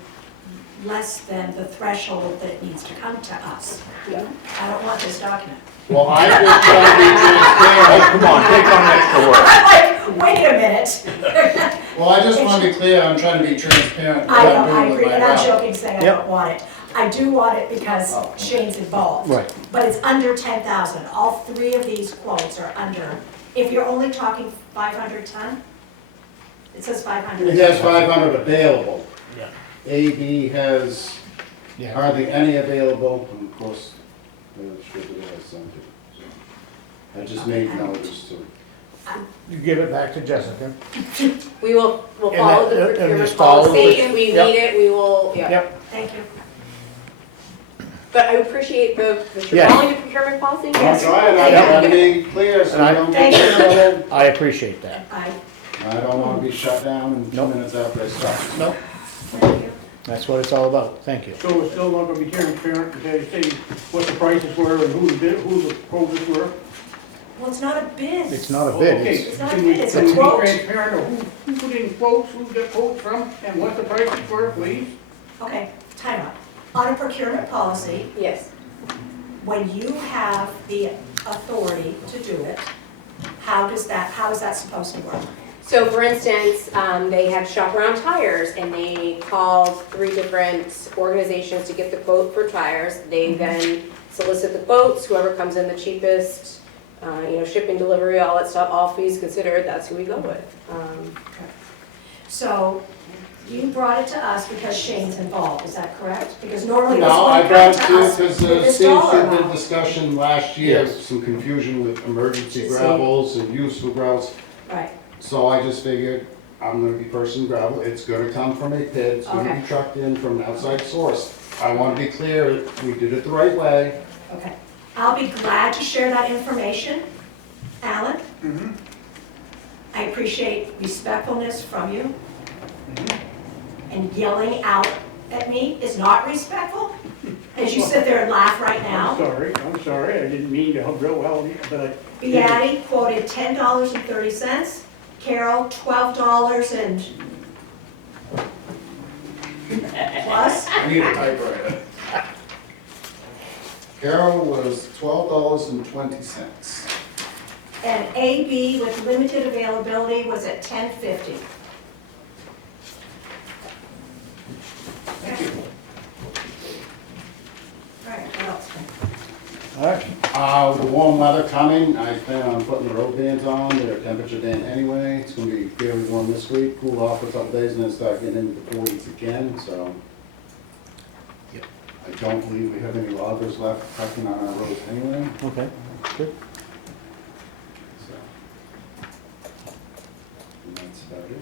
less than the threshold that needs to come to us. Yeah. I don't want this document. Well, I just try to be transparent. Come on, take on extra work. I'm like, wait a minute. Well, I just want to be clear, I'm trying to be transparent. I what know, I'm I doing with agree, my and I'm gravel. joking saying I Yep. don't want it. I do want it because Oh. Shane's involved. Right. But it's under 10,000. All 3 of these quotes are under. If you're only talking 500 ton, it says 500. It has 500 available. Yeah. AB has Yeah. hardly any available, and of course, the distributor has some too. So I just made notice to. You give it back to Jessica. We'll And follow that- the and procurement just follow policy, the- if we Yep. need it, we will, yeah. Yep. Thank you. But I appreciate that you're Yes. following the procurement policy. I'm Yes. trying, I'm trying to be clear so And I- I don't get in trouble. I appreciate that. I don't want to be shut down in 2 Nope. minutes after I start. Nope, Thank you. that's what it's all about. Thank you. So we're still not gonna be transparent and say what the prices were and who the quotes were? Well, it's not a bid. It's not a bid, Okay, it's, It's not a can we- bid, it's a can we be quote. transparent of who put in quotes, who got quotes from, and what the prices were, please? Okay, time out. On a procurement policy, Yes. when you have the authority to do it, how is that supposed to work? So for instance, they had Shop Around Tires and they called 3 different organizations to get the quote for tires. They then solicit the quotes, whoever comes in the cheapest, shipping, delivery, all that stuff, all fees considered, that's who we go with. So you brought it to us because Shane's involved, is that correct? Because normally this No, I wouldn't brought come it to us to, with because there this seems dollar to have been amount. discussion last year, Yes. some confusion with emergency See. gravels and useful gravels. Right, So I just figured, I'm gonna be person gravel, it's gonna come from a pit, it's gonna Okay. be trucked in from an outside source. I wanna be clear, we did it the right way. okay. I'll be glad to share that information, Alan. I appreciate respectfulness from you. And yelling out at me is not respectful, as you sit there and laugh right now. I'm sorry, I didn't mean to real well, but Beatty quoted $10.30, Carol $12 and plus. I need a typewriter. Carol was $12.20. And AB with limited availability was at $10.50. All right, what else? all right. The warm weather coming, I plan on putting the road bands on, they're temperature down anyway. It's gonna be fairly warm this week, cool off for a couple days, and then start getting into the 40s again, so. Yep. I don't believe we have any loggers left trucking on our roads anyway, Okay, good. so. And that's about it.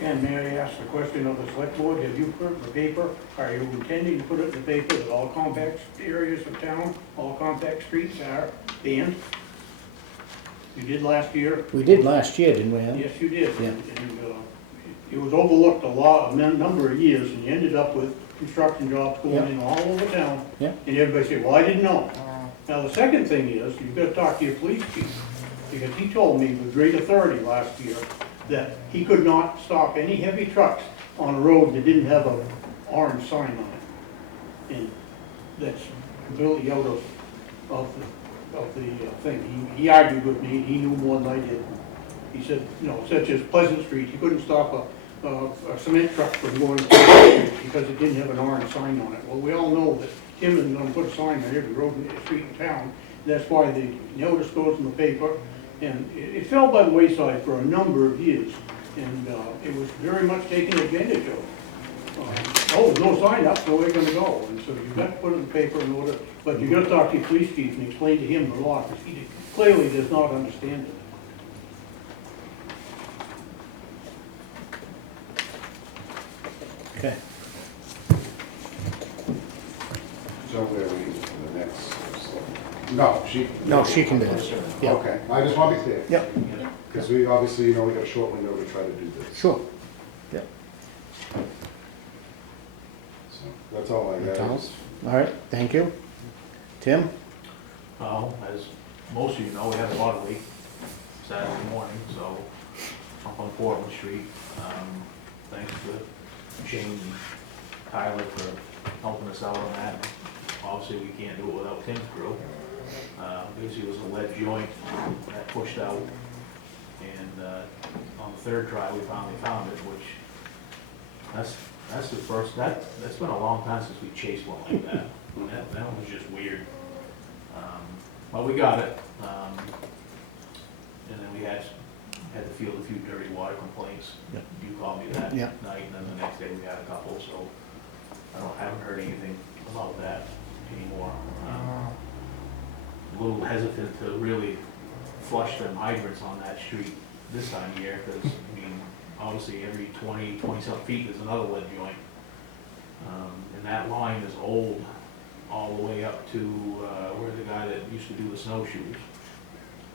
And may I ask the question of the select board, have you put it in the paper, are you intending to put it in the paper that all compact areas of town, all compact streets are banned? You did last year? We did last year, didn't we, Al? Yes, you did. Yeah. And it was overlooked a number of years, and you ended up with construction jobs going Yeah. in all over town. Yeah. And everybody said, well, I didn't know. Now, the second thing is, you've got to talk to your police chief, because he told me with great authority last year that he could not stop any heavy trucks on a road that didn't have a orange sign on it. And that's completely out of the thing. He argued with me, he knew more than I did. He said, such as Pleasant Street, you couldn't stop a cement truck from going to Pleasant Street because it didn't have an orange sign on it. Well, we all know that Tim isn't gonna put a sign on every road and street in town. That's why the notice goes in the paper. And it fell by the wayside for a number of years, and it was very much taken advantage of. oh, no sign up, so we're gonna go. And so you've got to put it in the paper in order, but you gotta talk to your police chief and explain to him the law, because he clearly does not understand it. Okay. So we're waiting for the next, no, she. No, she can do it. Yeah. Okay, I just want to be clear. Yep, Because we obviously, you know, we got a short window to try to do this. sure. Yep. So that's all I got. All right, thank you. Tim? Well, as most of you know, we had a water leak Saturday morning, so up on Portland Street. Thanks to Shane and Tyler for helping us out on that. Obviously, we can't do it without Tim's crew. Basically, it was a lead joint that pushed out, and on the third try, we finally found it, which, that's the first, that's been a long time since we chased one like that. That one was just weird. But we got it, and then we had to field a few dirty water complaints. Yep. You called me that Yep. night, and then the next day we had a couple, so haven't heard anything about that anymore. A little hesitant to really flush them hydrants on that street this time of year, because, I mean, obviously every 20-some feet there's another lead joint. And that line is old, all the way up to where the guy that used to do the snowshoes.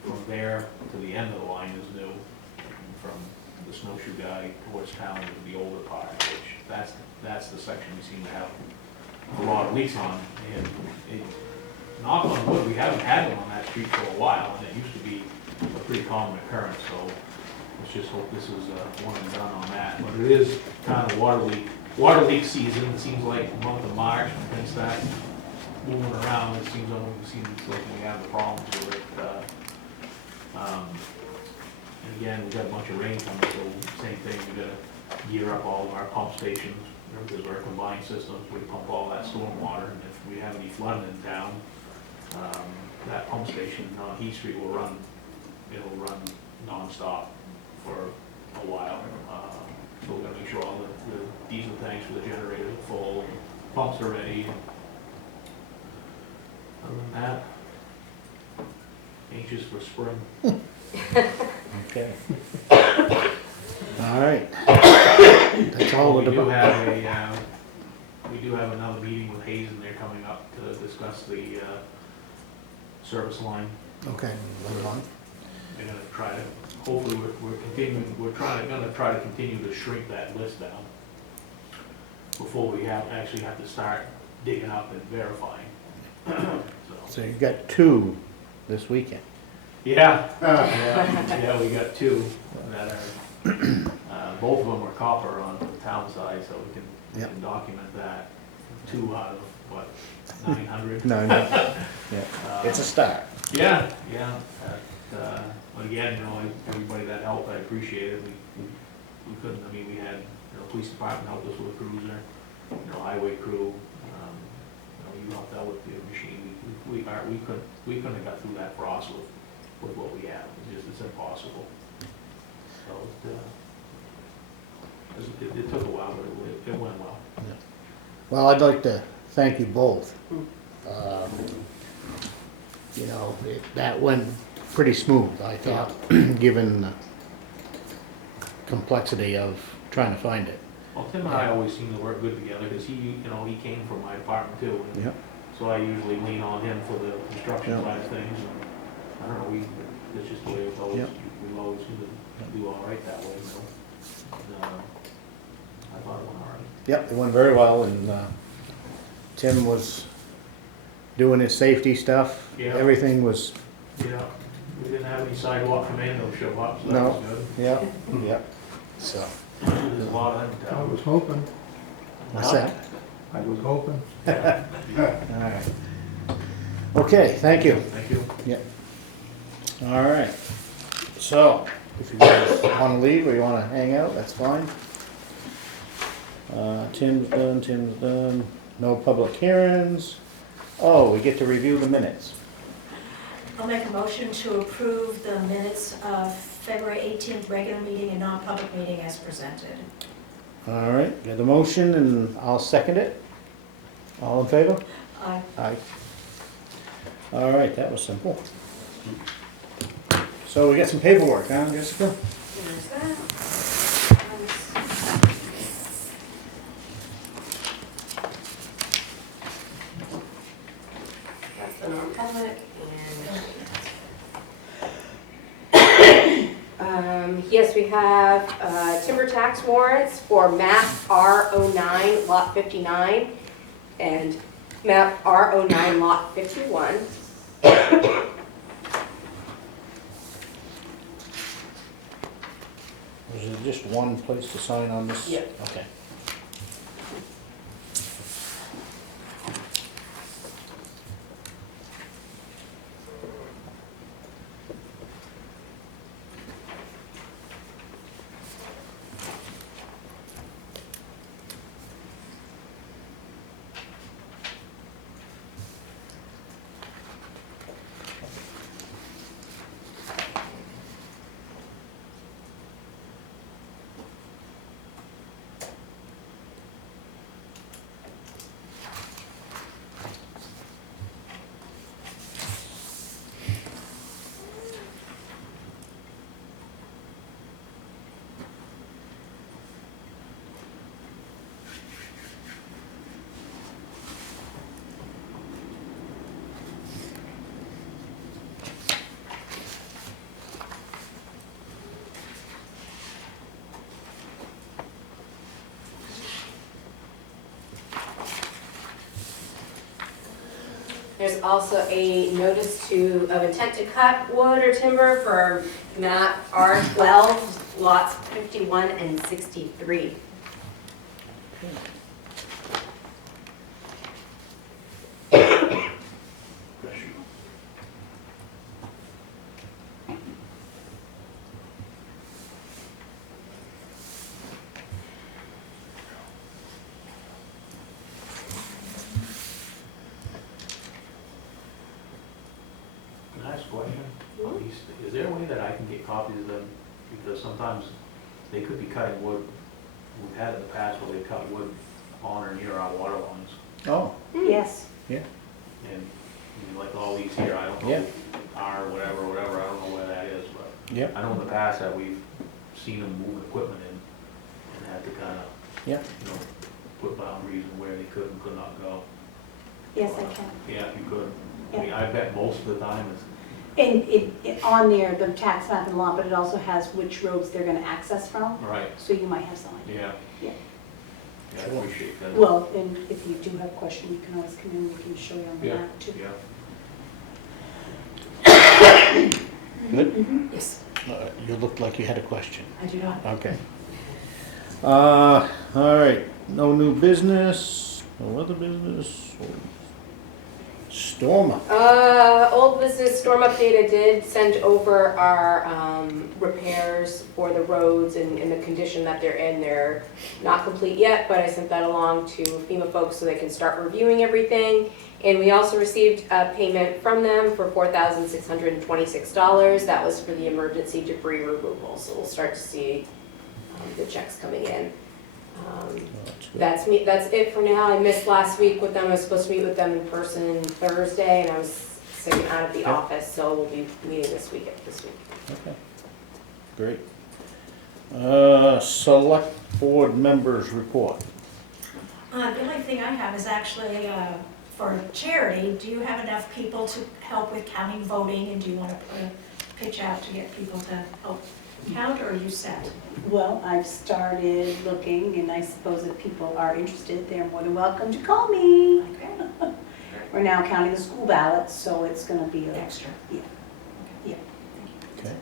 From there to the end of the line is new. And from the snowshoe guy towards town is the older part, which that's the section we seem to have a lot of leaks on. And knock on wood, we haven't had them on that street for a while, and it used to be a pretty common occurrence, so let's just hope this is one and done on that. But it is kind of water leak season. It seems like the month of March, when things start moving around, it seems like we have the problems with it. And again, we've got a bunch of rain coming, so same thing, we gotta gear up all of our pump stations, because we're combined systems, we pump all that storm water, and if we have any flooding in town, that pump station on Heath Street will run, it'll run nonstop for a while. So we're gonna make sure all the diesel tanks for the generators are full, and pumps are ready. And other than that, anxious for spring. Okay. All right. That's all We the do have we do have another meeting with Hazen, they're coming up to discuss the service line. Okay, later on. They're gonna try to, hopefully, we're gonna try to continue to shrink that list down before we actually have to start digging up and verifying. So you got two this weekend. Yeah, yeah, we got two that are, both of them are copper on the town side, so we Yep. can document that. 2 out of, what, 900? No, yeah, it's a start. Yeah, but again, you know, everybody that helped, I appreciate it. We couldn't, I mean, we had, you know, police department helped us with a cruiser, you know, highway crew, you know, you helped out with the machine. We couldn't have got through that frost with what we have. It's impossible. So it took a while, but it went well. Well, I'd like to thank you both. You know, that went pretty smooth, I thought, given the complexity of trying to find it. Well, Tim and I always seem to work good together, because he, you know, he came from my department too. And Yep. so I usually lean on him for the construction Yep. side of things. And I don't know, it's just the way it's always, Yep. we've always seemed to do all right that way, so. I thought it went all right. Yep, it went very well, and Tim was doing his safety stuff. Yeah. Everything was, Yeah, we didn't have any sidewalk commandos show up, so that No. was good. yep, so. There's a lot of them in I town. was hoping, What's that? I was hoping. Yeah. All right. Okay, thank you. Thank you. Yep. All right. So, if you guys want to leave or you want to hang out, that's fine. Tim's done. No public hearings. Oh, we get to review the minutes. I'll make a motion to approve the minutes of February 18th regular meeting and non-public meeting as presented. All right, got the motion and I'll second it. All in favor? Aye. Aye. All right, that was simple. So we got some paperwork, huh, Jessica? There's that. That's the non-public and. Yes, we have, timber tax warrants for map R09 lot 59 and map R09 lot 51. Was there just one place to sign on this? Yeah. Okay. There's also a notice of intent to cut wood or timber for map R12, lots 51 and 63. Can I ask a question? Is there a way that I can get copies of them? Because sometimes they could be cutting wood. We've had in the past where they cut wood on or near our water lines. Oh, Yes. And I mean, like all these here, I don't Yeah. know, R whatever, I don't know where that is, but yeah, I know in the past that we've seen them move equipment in and had to kind of, yeah. you know, put boundaries and where they could and could not go. Yes, I can. Yeah, if you could. I mean, I bet most of the time it's, And it, on there, the tax map and lot, but it also has which roads they're gonna access from, right, so you might have some idea. yeah. Yeah. Yeah, I appreciate that. Well, and if you do have a question, you can always come in, we can show you on the Yeah, map too. yeah. Good? Yes, You looked like you had a question. I do not. Okay. All right, no new business, no other business. Storm. Old business storm update, I did send over our repairs for the roads and in the condition that they're in. They're not complete yet, but I sent that along to FEMA folks so they can start reviewing everything. And we also received a payment from them for $4,626. That was for the emergency debris removal, so we'll start to see the checks coming in. That's it for now. I missed last week with them. I was supposed to meet with them in person Thursday, and I was sick and out of the office, so we'll be meeting this week. Okay, great. Select board members report. The only thing I have is actually for charity. Do you have enough people to help with counting voting, and do you want to put a pitch out to get people to help count, or are you set? Well, I've started looking, and I suppose if people are interested, they're more than welcome to call me. Okay, We're now counting the school ballots, so it's gonna be extra. Okay.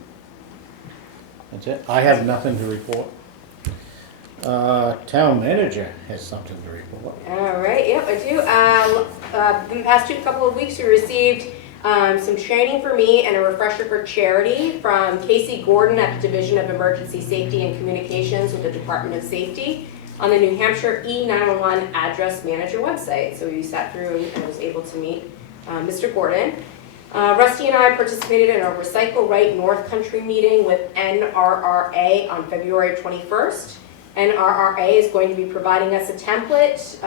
That's it? I have nothing to report. Town manager has something to report. All right, yep, I do. In the past couple of weeks, we received some training for me and a refresher for charity from Casey Gordon at the Division of Emergency Safety and Communications with the Department of Safety on the New Hampshire E911 address manager website. So we sat through and I was able to meet Mr. Gordon. Rusty and I participated in a Recycle Right North Country meeting with NRRA on February 21st. NRRA is going to be providing us a template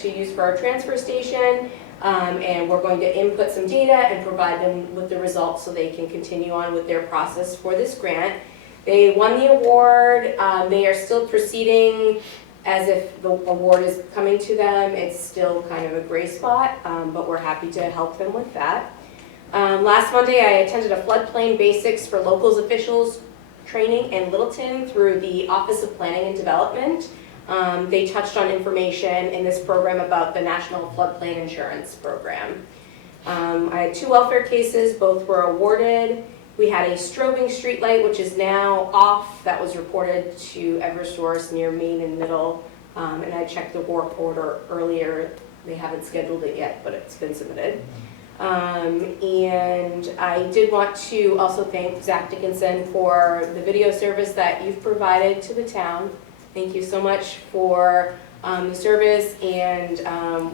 to use for our transfer station. And we're going to input some data and provide them with the results so they can continue on with their process for this grant. They won the award. They are still proceeding as if the award is coming to them. It's still kind of a gray spot, but we're happy to help them with that. Last Monday, I attended a floodplain basics for locals officials training in Littleton through the Office of Planning and Development. They touched on information in this program about the National Floodplain Insurance Program. I had 2 welfare cases, both were awarded. We had a strobing streetlight, which is now off. That was reported to Eversource near Main and Middle. And I checked the work order earlier. They haven't scheduled it yet, but it's been submitted. And I did want to also thank Zach Dickinson for the video service that you've provided to the town. Thank you so much for the service, and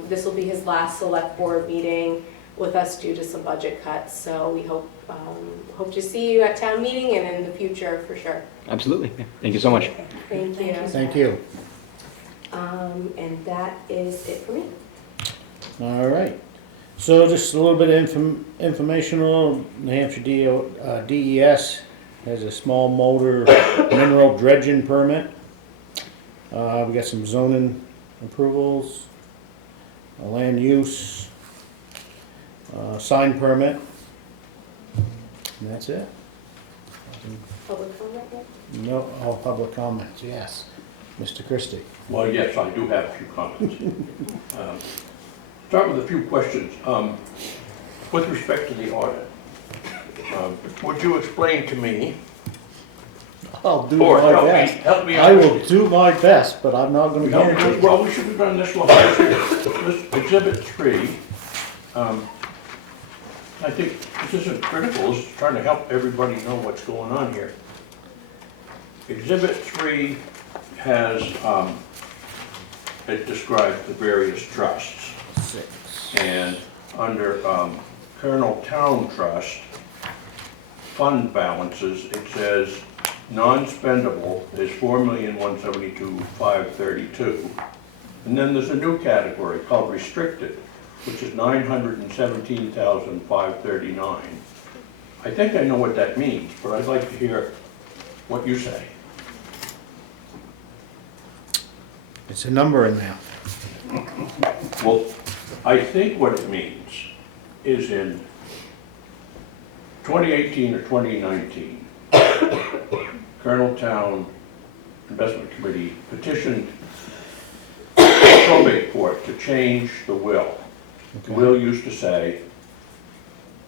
this will be his last select board meeting with us due to some budget cuts. So we hope to see you at town meeting and in the future for sure. Absolutely. Thank you so much. Thank you. Thank you. And that is it for me. All right. So just a little bit of informational. New Hampshire DES has a small motor mineral dredging permit. We got some zoning approvals, a land use, sign permit, and that's it. Public comment yet? No, all public comments, yes. Mr. Christie. Well, yes, I do have a few comments. Start with a few questions. With respect to the audit, would you explain to me, I'll do or my best. help me I will understand. do my best, but I'm not gonna guarantee it. Well, we should have done this one. This Exhibit 3, I think this isn't critical, this is trying to help everybody know what's going on here. Exhibit 3 has, it describes the various trusts. 6. And under Colonel Town Trust, fund balances, it says non-spendable is $4,172,532. And then there's a new category called restricted, which is $917,539. I think I know what that means, but I'd like to hear what you say. It's a number in there. Well, I think what it means is in 2018 or 2019, Colonel Town Investment Committee petitioned probate court to change the will. The will used to say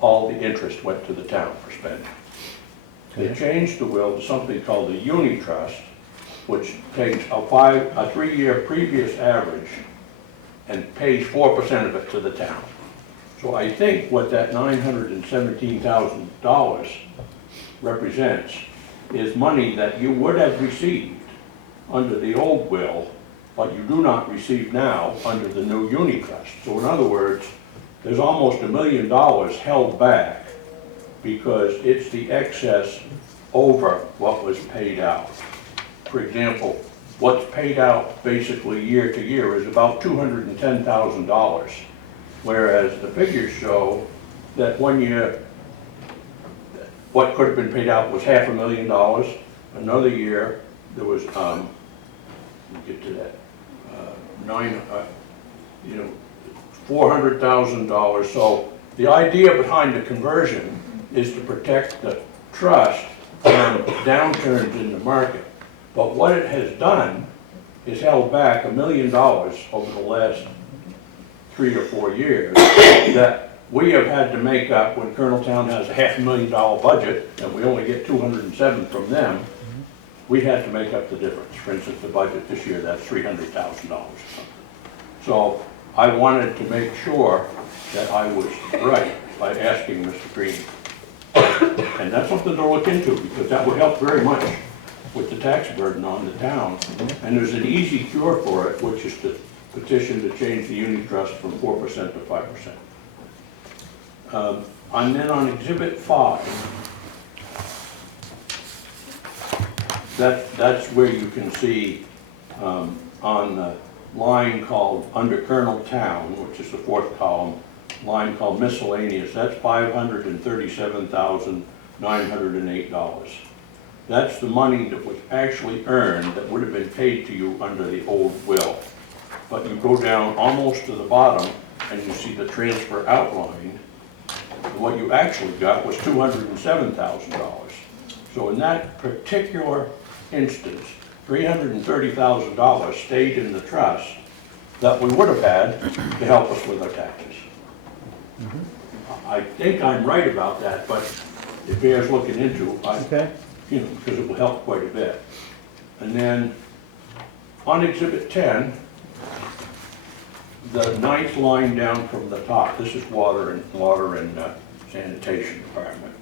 all the interest went to the town for spending. They changed the will to something called the uni trust, which takes a 3-year previous average and pays 4% of it to the town. So I think what that $917,000 represents is money that you would have received under the old will, but you do not receive now under the new uni trust. So in other words, there's almost $1 million held back because it's the excess over what was paid out. For example, what's paid out basically year to year is about $210,000, whereas the figures show that 1 year, what could have been paid out was $500,000. Another year, there was, let me get to that, $400,000. So the idea behind the conversion is to protect the trust from downturns in the market. But what it has done is held back $1 million over the last 3 or 4 years that we have had to make up when Colonel Town has a $500,000 budget and we only get 207 from them. We had to make up the difference. For instance, the budget this year, that's $300,000. So I wanted to make sure that I was right by asking Mr. Green. And that's something to look into because that would help very much with the tax burden on the town. And there's an easy cure for it, which is to petition to change the unit trust from 4% to 5%. And then on Exhibit 5, that's where you can see, on the line called under Colonel Town, which is the fourth column, line called miscellaneous, that's $537,908. That's the money that was actually earned that would have been paid to you under the old will. But you go down almost to the bottom and you see the transfer outline. What you actually got was $207,000. So in that particular instance, $330,000 stayed in the trust that we would have had to help us with our taxes. I think I'm right about that, but it bears looking into. Okay. Because it will help quite a bit. And then on Exhibit 10, the ninth line down from the top, this is water and sanitation department.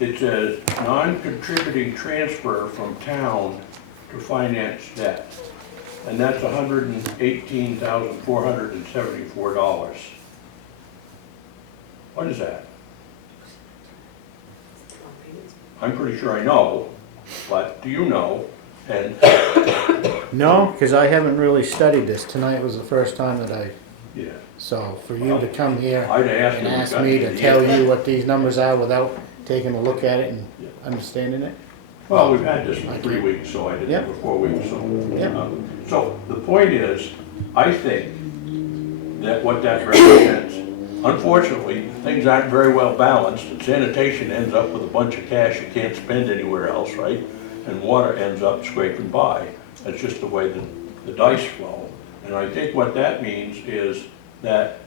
It says non-contributing transfer from town to finance debt. And that's $118,474. What is that? I'm pretty sure I know, but do you know? And No, because I haven't really studied this. Tonight was the first time that I, yeah, so for you to come here I'd ask and them. ask me to tell you what these numbers are without taking a look at it and understanding it. Well, we've had this for 3 weeks, so I did it for 4 weeks, so. Yep. So the point is, I think that what that represents, unfortunately, things aren't very well balanced, and sanitation ends up with a bunch of cash you can't spend anywhere else, right? And water ends up scraping by. That's just the way the dice flow. And I think what that means is that,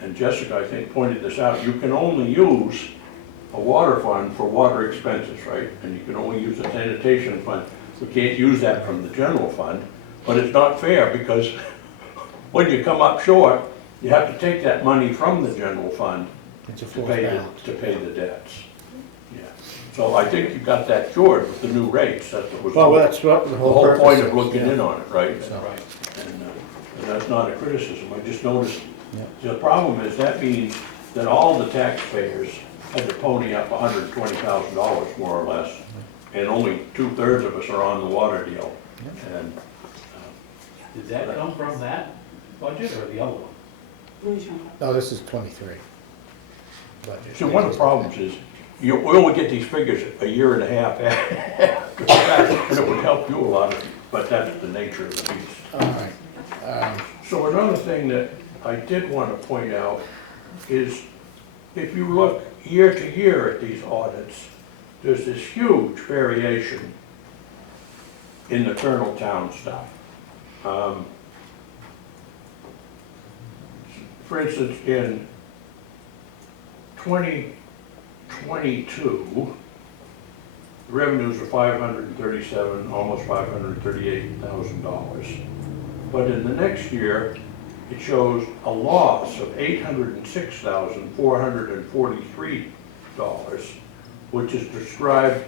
and Jessica, I think, pointed this out, you can only use a water fund for water expenses, right? And you can only use a sanitation fund. We can't use that from the general fund, but it's not fair because when you come up short, you have to take that money from the general fund It's a to forced pay balance. the debts. Yeah. So I think you got that cured with the new rates. That's what was Well, that's what the the whole whole purpose point is. of looking Yeah. in on it, right? So- And that's not a criticism. I just noticed, Yeah. the problem is that means that all the taxpayers had to pony up $120,000 more or less, and only 2/3 of us are on the water deal. And Did that come from that budget or the other one? No, this is 23 budget. so one of the problems is, we only get these figures a year and a half after the fact, and it would help you a lot, but that's the nature of the beast. All right. So another thing that I did want to point out is, if you look year to year at these audits, there's this huge variation in the Colonel Town stuff. For instance, in 2022, the revenues are $537, almost $538,000. But in the next year, it shows a loss of $806,443, which is described,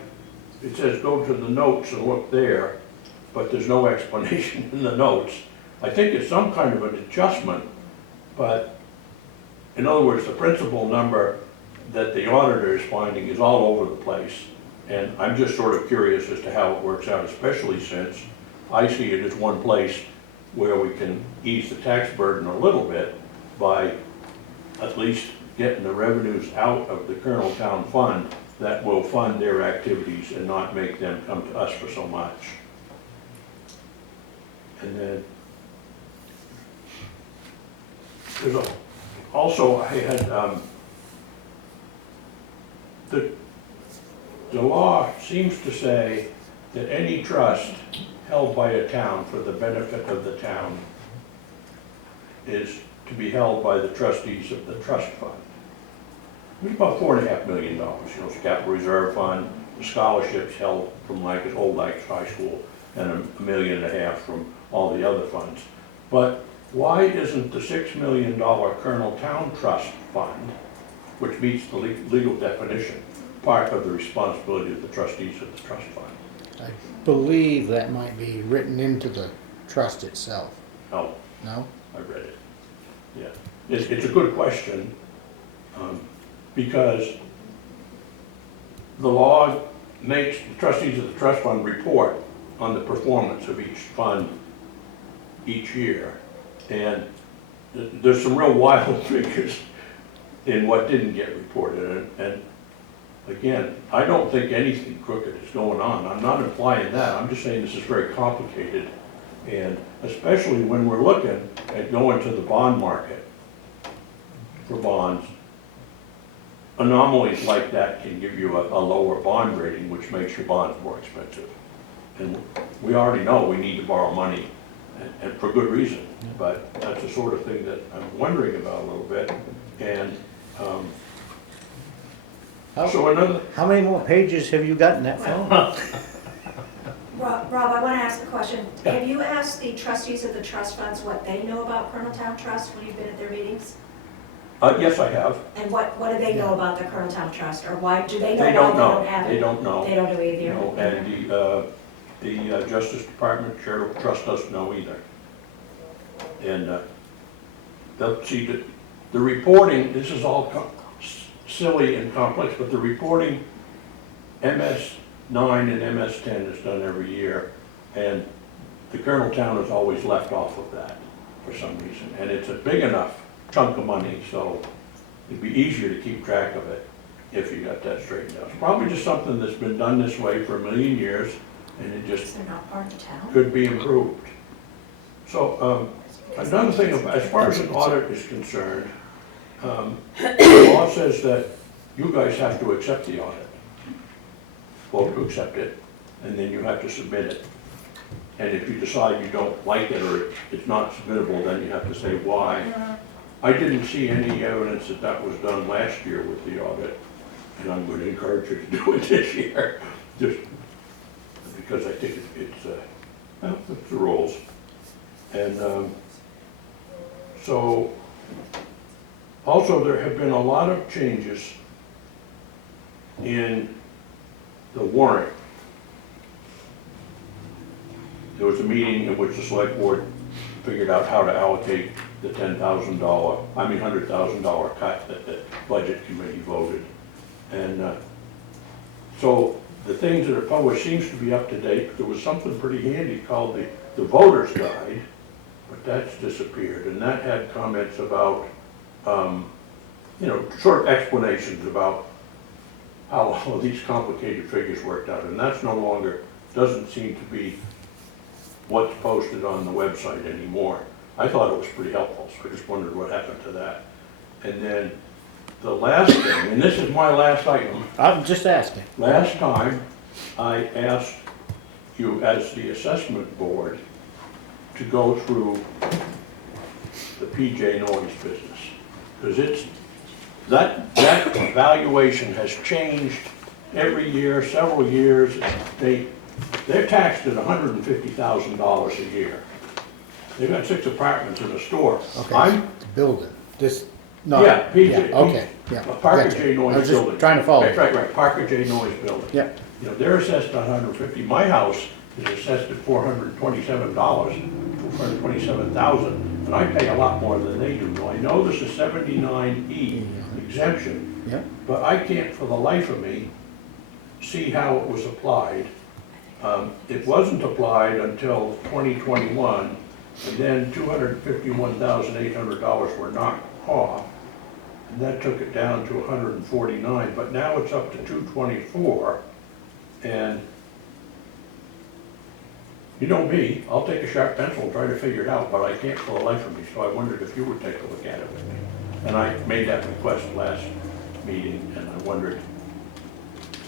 it says go to the notes and look there, but there's no explanation in the notes. I think it's some kind of an adjustment, but in other words, the principal number that the auditor is finding is all over the place. And I'm just sort of curious as to how it works out, especially since I see it as one place where we can ease the tax burden a little bit by at least getting the revenues out of the Colonel Town Fund that will fund their activities and not make them come to us for so much. And then there's also, I had, the law seems to say that any trust held by a town for the benefit of the town is to be held by the trustees of the trust fund. It's about $4.5 million, it's capital reserve fund, the scholarships held from old Lancaster High School, and $1.5 million from all the other funds. But why isn't the $6 million Colonel Town Trust Fund, which meets the legal definition, part of the responsibility of the trustees of the trust fund? I believe that might be written into the trust itself. Oh, No? I read it. Yeah, it's a good question, because the law makes the trustees of the trust fund report on the performance of each fund each year. And there's some real wild figures in what didn't get reported. And again, I don't think anything crooked is going on. I'm not implying that. I'm just saying this is very complicated. And especially when we're looking at going to the bond market for bonds, anomalies like that can give you a lower bond rating, which makes your bonds more expensive. And we already know we need to borrow money, and for good reason. But that's the sort of thing that I'm wondering about a little bit. And so another, How many more pages have you got in that phone? Rob, I want to ask a question. Have you asked the trustees of the trust funds what they know about Coloneltown Trust when you've been at their meetings? yes, I have. And what do they know about the Coloneltown Trust, or why, do they know They why don't they know. don't have it? They don't know. They don't know either? No, and the Justice Department Charitable Trust doesn't know either. And see, the reporting, this is all silly and complex, but the reporting, MS9 and MS10 is done every year, and the Coloneltown is always left off of that for some reason. And it's a big enough chunk of money, so it'd be easier to keep track of it if you got that straightened out. It's probably just something that's been done this way for a million years, and it just They're not part of the town? could be improved. So, another thing, as far as an audit is concerned, the law says that you guys have to accept the audit. Vote to accept it, and then you have to submit it. And if you decide you don't like it or it's not submittable, then you have to say why. I didn't see any evidence that that was done last year with the audit, and I'm going to encourage you to do it this year, just because I think it's the rules. And so, also there have been a lot of changes in the warrant. There was a meeting in which the select board figured out how to allocate the $100,000 cut that the budget committee voted. And so the things that are published seems to be up to date, but there was something pretty handy called the voter's guide, but that's disappeared. And that had comments about, short explanations about how all of these complicated figures worked out. And that's no longer, doesn't seem to be what's posted on the website anymore. I thought it was pretty helpful, so I just wondered what happened to that. And then the last thing, and this is my last item. I'm just asking. Last time, I asked you as the assessment board to go through the PJ Noise business. Because that valuation has changed every year, several years. They're taxed at $150,000 a year. They've got 6 apartments in a store. Okay, building, this, no. Yeah, PJ. Okay, yeah. Parker gotcha. J. I Noise was just building. trying to follow. Right, Parker J. Noise building. Yep. They're assessed at 150. My house is assessed at $427, $427,000, and I pay a lot more than they do. Now, I know this is 79E exemption, Yep. but I can't for the life of me see how it was applied. It wasn't applied until 2021, and then $251,800 were knocked off, and that took it down to 149, but now it's up to 224, and you know me, I'll take a sharp pencil and try to figure it out, but I can't for the life of me, so I wondered if you would take a look at it with me. And I made that request last meeting, and I wondered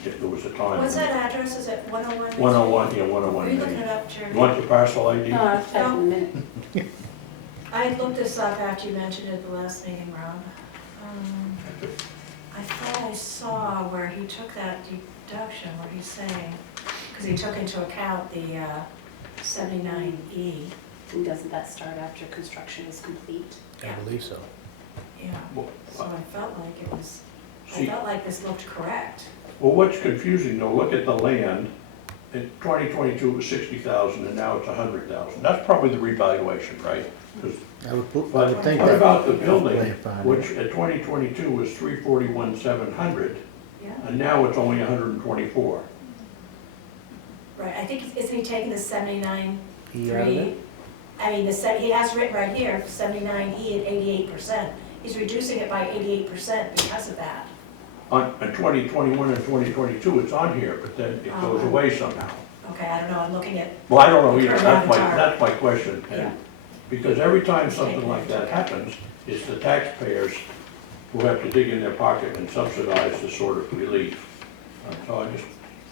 if there was a time. What's that address? Is it 101? 101, yeah, 101. Are you looking Main. it up, Jeremy? You want the parcel ID? I'll type in a minute. I had looked this up after you mentioned it at the last meeting, Rob. I thought I saw where he took that deduction, what he's saying, because he took into account the 79E. And doesn't that start after construction is complete? Yeah. I believe so. Yeah, Well, so I felt like it was, I See, felt like this looked correct. well, what's confusing though, look at the land. In 2022 it was 60,000 and now it's 100,000. That's probably the revaluation, right? 'Cause I would think what that. about the building, Way up on which at 2022 was 341,700, Yeah. and now it's only 124? Right, I think, isn't he taking the 79.3? He out of it? I mean, he has written right here, 79E at 88%. He's reducing it by 88% because of that. On 2021 and 2022, it's on here, but then it goes away somehow. Okay, I don't know, I'm looking at, Well, I don't know either, Turn that's on my, the tar. that's my question. Yeah. Because every time something like that happens, it's the taxpayers who have to dig in their pocket and subsidize the sort of relief. So I just,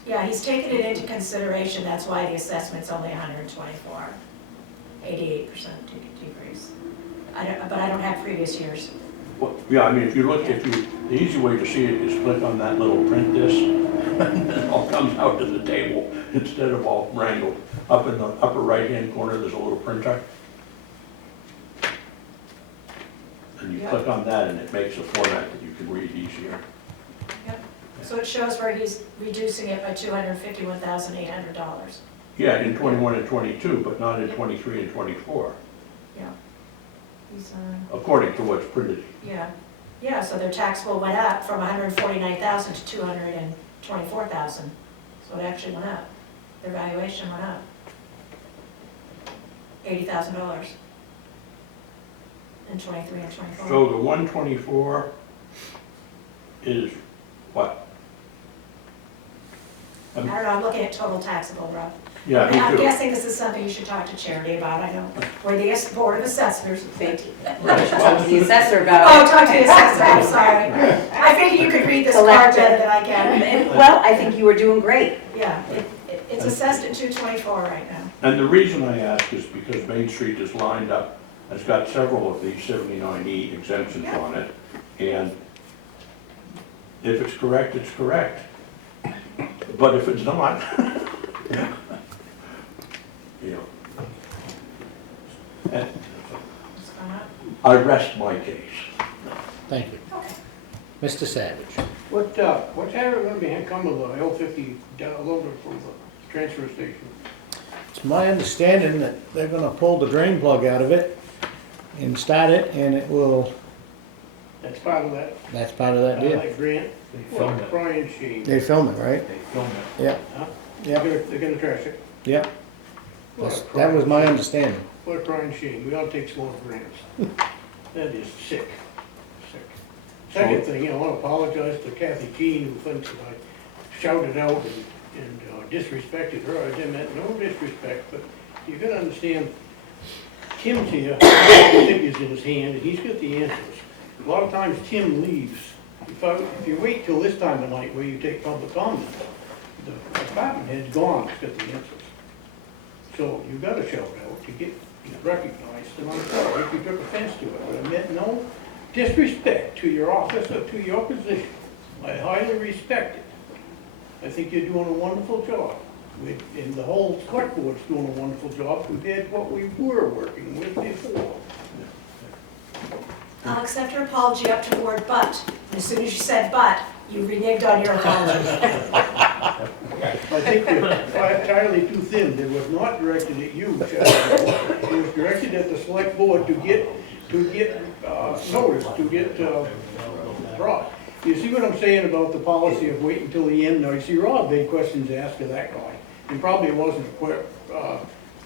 yeah, he's taken it into consideration, that's why the assessment's only 124, 88% decrease. But I don't have previous years. well, yeah, I mean, if you look, the easy way to see it is click on that little print this, and it all comes out to the table instead of all wrangled. Up in the upper right-hand corner, there's a little printer. And you Yeah. click on that and it makes a format that you can read easier. Yep. So it shows where he's reducing it by $251,800. Yeah, in 21 and 22, but not in 23 and 24, Yeah. He's, according to what's printed. yeah, yeah, so their taxable went up from 149,000 to 224,000. So it actually went up. Their valuation went up. $80,000 in 23 and 24. So the 124 is what? I don't know, I'm looking at total taxable, Rob. Yeah, I'm me too. guessing this is something you should talk to Charity about, I know. We're the Board of Assessors. Thank you. Right, well, The assessor Oh, about talk to the assessor, I'm sorry. I figured you could read this card better than I can. it. Well, I think you were doing great. Yeah, it's assessed at 224 right now. And the reason I ask is because Main Street is lined up, it's got several of these 79E exemptions Yeah. on it. And if it's correct, it's correct. But if it's not, you know. And It's gone up. I rest my case. Thank you. Okay. Mr. Savage. What's ever gonna become of the L50 loader from the transfer station? It's my understanding that they're gonna pull the drain plug out of it and start it, and it will, That's part of that, that's part of that deal. like grant, film it. Brian Sheen. They film it, right? They film it. Yeah, Huh? yeah, They're gonna trash it. yeah. What That's- a That was my Brian- understanding. What a Brian Sheen, we ought to take some more grants. That is sick, sick. Second thing, I wanna apologize to Kathy Keene, who thinks that I shouted out and disrespected her. I didn't mean no disrespect, but you gotta understand, Tim's here, with figures in his hand, and he's got the answers. A lot of times Tim leaves. If you wait till this time of night where you take public comment, the department head's gone, he's got the answers. So you gotta shout out to get recognized, and I'm sorry if you took offense to it, but I meant no disrespect to your office or to your position. I highly respect it. I think you're doing a wonderful job. And the whole select board's doing a wonderful job compared to what we were working with before. I'll accept your apology up to the word but. And as soon as you said but, you reneged on your apology. I think you're entirely too thin. It was not directed at you, Chad. It was directed at the select board to get notice, to get brought. You see what I'm saying about the policy of waiting until the end? Now, you see, Rob made questions to ask of that guy. And probably it wasn't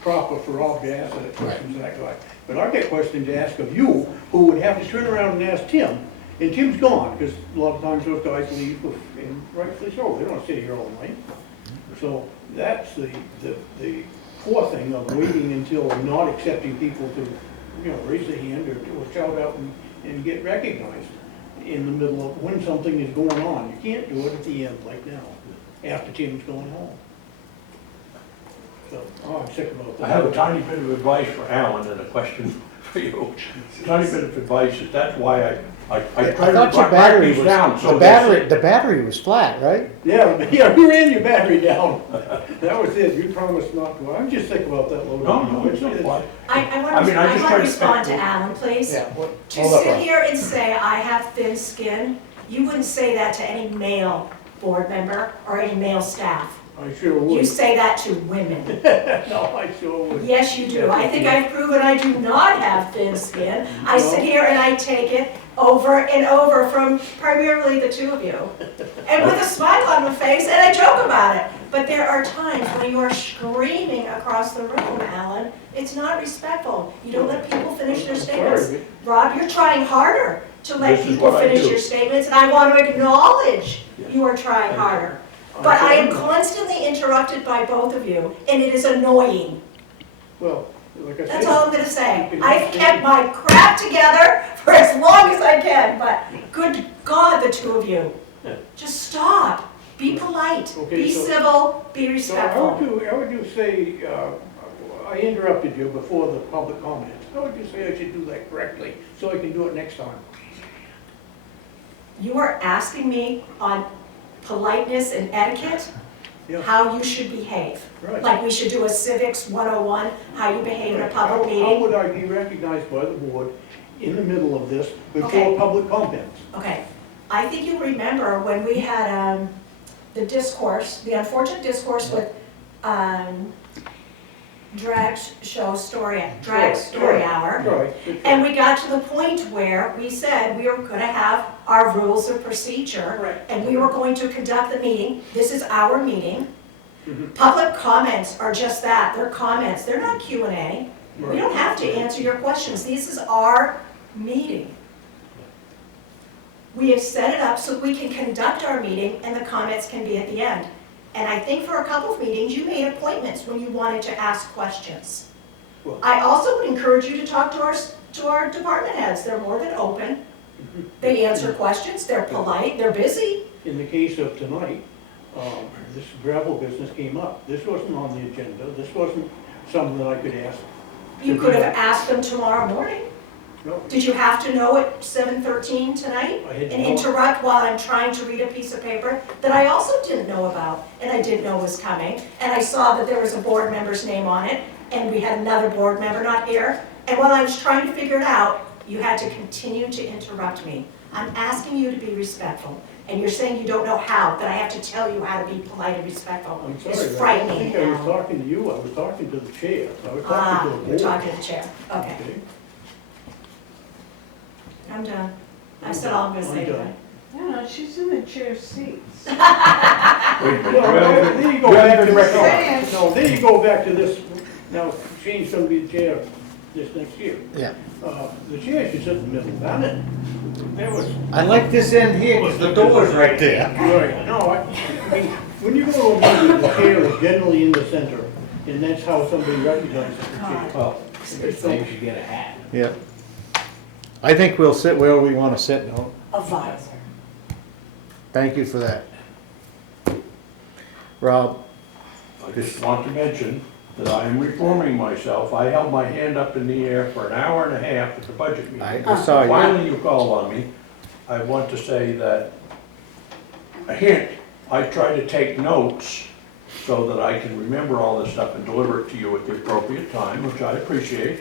proper for Rob to ask that questions to that guy. But I got questions to ask of you, who would have to turn around and ask Tim. And Tim's gone, because a lot of times those guys leave, and rightfully so, they don't sit here all night. So that's the core thing of waiting until not accepting people to, raise their hand or shout out and get recognized in the middle of when something is going on. You can't do it at the end like now, after Tim's going home. So, I'm sick about that. I have a tiny bit of advice for Alan and a question for you. Tiny bit of advice is that's why I try to thought your mark battery these was, down. So the battery was flat, right? Yeah, you ran your battery down. That was it, you promised not to. I'm just sick about that load. No, it's not why. I want I mean, I to just tried to- respond to Alan, please. Yeah. To Hold up, sit Rob. here and say I have thin skin, you wouldn't say that to any male board member or any male staff. I sure You would. say that to women. No, I sure would. Yes, you do. I think I've proven I do not have thin skin. I sit here and I take it over and over from primarily the two of you. And with a smile on my face, and I joke about it. But there are times when you are screaming across the room, Alan. It's not respectful. You don't let people finish their statements. Sorry, Rob, you're trying harder to let This is people what I finish do. your statements, and I want to acknowledge you are trying harder. But I am but- constantly interrupted by both of you, and it is annoying. Well, like I said. That's all I'm gonna say. I've kept my crap together for as long as I can, but good God, the two of you. Just stop. Be polite, Okay, be so- civil, be So respectful. how would you say, I interrupted you before the public comments. How would you say I should do that correctly, so I can do it next time? You are asking me on politeness and etiquette, Yeah. how you should behave. Right. Like we should do a civics 101, how you behave in a public How meeting. would I be recognized by the board in the middle of this before Okay. public comments? Okay, I think you remember when we had the discourse, the unfortunate discourse with drag story hour. Right. And we got to the point where we said we were gonna have our rules of procedure. Right. And we were going to conduct the meeting. This is our meeting. Mhm. Public comments are just that, they're comments, they're not Q&A. We Right. don't have to answer your questions, this is our meeting. We have set it up so we can conduct our meeting and the comments can be at the end. And I think for a couple of meetings, you made appointments when you wanted to ask questions. Well- I also would encourage you to talk to our department heads, they're more than open. They answer questions, they're polite, they're busy. In the case of tonight, this gravel business came up. This wasn't on the agenda. This wasn't something that I could ask. You could have asked them tomorrow morning. No, Did you have to know at 7:13 tonight? I had And no- interrupt while I'm trying to read a piece of paper that I also didn't know about and I didn't know was coming. And I saw that there was a board member's name on it and we had another board member not here. And while I was trying to figure it out, you had to continue to interrupt me. I'm asking you to be respectful. And you're saying you don't know how, that I have to tell you how to be polite and respectful. I'm It's sorry. I don't frightening. think I was Al. talking to you. I was talking to the chair. I was Ah, talking to the you're board. talking to the chair. Okay, Okay? I'm done. I've said all I'm gonna say I'm done. tonight. No, she's in the chair seats. Wait a minute, Well, then you go you back haven't to been this. No, then you go back to this. Now, Shane's gonna be the chair this next year. Yeah. The chair should sit in the middle, damn it. That was, I like this end here, because the door's right there. right, no, I mean, when you go to a meeting, the chair is generally in the center, and that's how somebody recognizes the chair. Well, Thanks. you get a hat. Yeah. I think we'll sit where we want to sit, no? A visor. Thank you for that. Rob, I just want to mention that I am reforming myself. I held my hand up in the air for an hour and a half at the budget meeting. I saw you. Finally, you called on me. I want to say that, a hint, I try to take notes so that I can remember all this stuff and deliver it to you at the appropriate time, which I appreciate.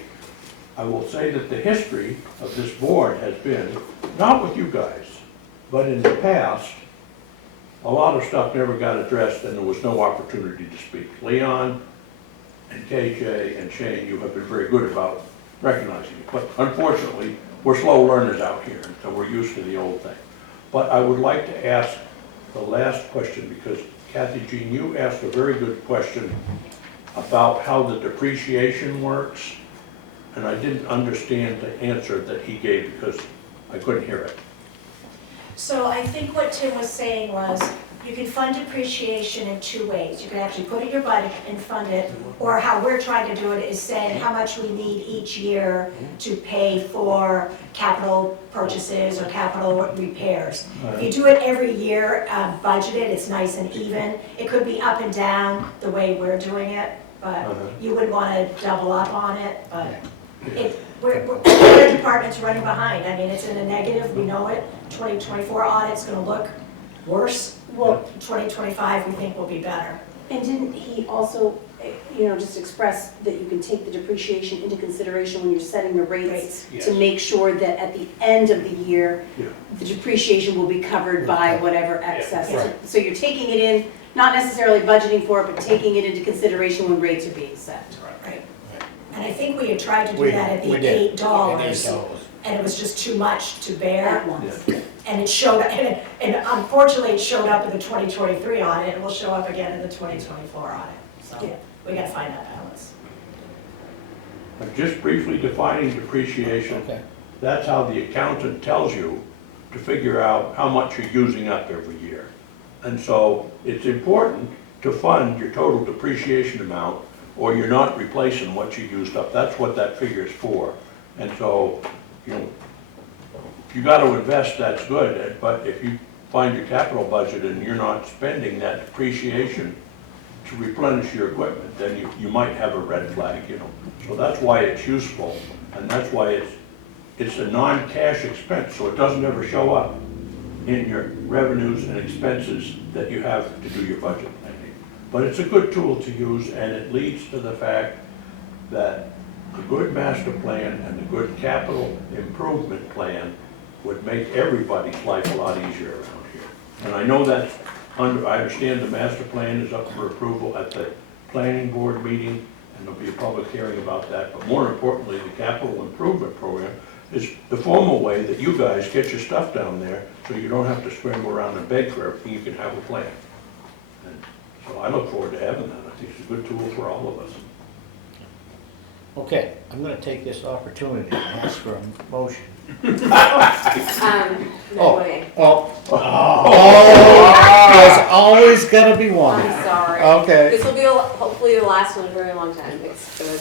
I will say that the history of this board has been, not with you guys, but in the past, a lot of stuff never got addressed and there was no opportunity to speak. Leon and KJ and Shane, you have been very good about recognizing it. But unfortunately, we're slow learners out here, so we're used to the old thing. But I would like to ask the last question, because Kathy Jean, you asked a very good question about how the depreciation works, and I didn't understand the answer that he gave because I couldn't hear it. So I think what Tim was saying was, you can fund depreciation in two ways. You can actually put it in your budget and fund it, or how we're trying to do it is saying how much we need each year to pay for capital purchases or capital repairs. If you do it every year, budgeted, it's nice and even. It could be up and down the way we're doing it, but you wouldn't want to double up on it, but the department's running behind. I mean, it's in a negative, we know it. 2024 audit's gonna look worse. Well, 2025, we think will be better. and didn't he also, just express that you can take the depreciation into consideration when you're setting the rates Rates. to make sure that at the end of the year, Yeah. the depreciation will be covered by whatever excess. Yeah. So you're taking it in, not necessarily budgeting for it, but taking it into consideration when rates are being set. Right. And I think we had tried to do We- that at the we did. $8. and it was just too much to bear. At once. And it showed, and unfortunately, it showed up in the 2023 audit, and will show up again in the 2024 audit. So Yeah. we gotta find that balance. I'm just briefly defining depreciation. Okay. That's how the accountant tells you to figure out how much you're using up every year. And so it's important to fund your total depreciation amount, or you're not replacing what you used up. That's what that figure is for. And so, you know, if you gotta invest, that's good, but if you find your capital budget and you're not spending that depreciation to replenish your equipment, then you might have a red flag, you know. So that's why it's useful, and that's why it's a non-cash expense, so it doesn't ever show up in your revenues and expenses that you have to do your budget planning. But it's a good tool to use, and it leads to the fact that a good master plan and a good capital improvement plan would make everybody's life a lot easier around here. And I know that's I understand the master plan is up for approval at the planning board meeting, and there'll be a public hearing about that. But more importantly, the capital improvement program is the formal way that you guys get your stuff down there, so you don't have to scramble around and beg for everything, you can have a plan. And so I look forward to having that. I think it's a good tool for all of us. Okay, I'm gonna take this opportunity to ask for a motion. No way. There's always gotta be one. I'm sorry. Okay. This will be hopefully the last one in a very long time. It's good.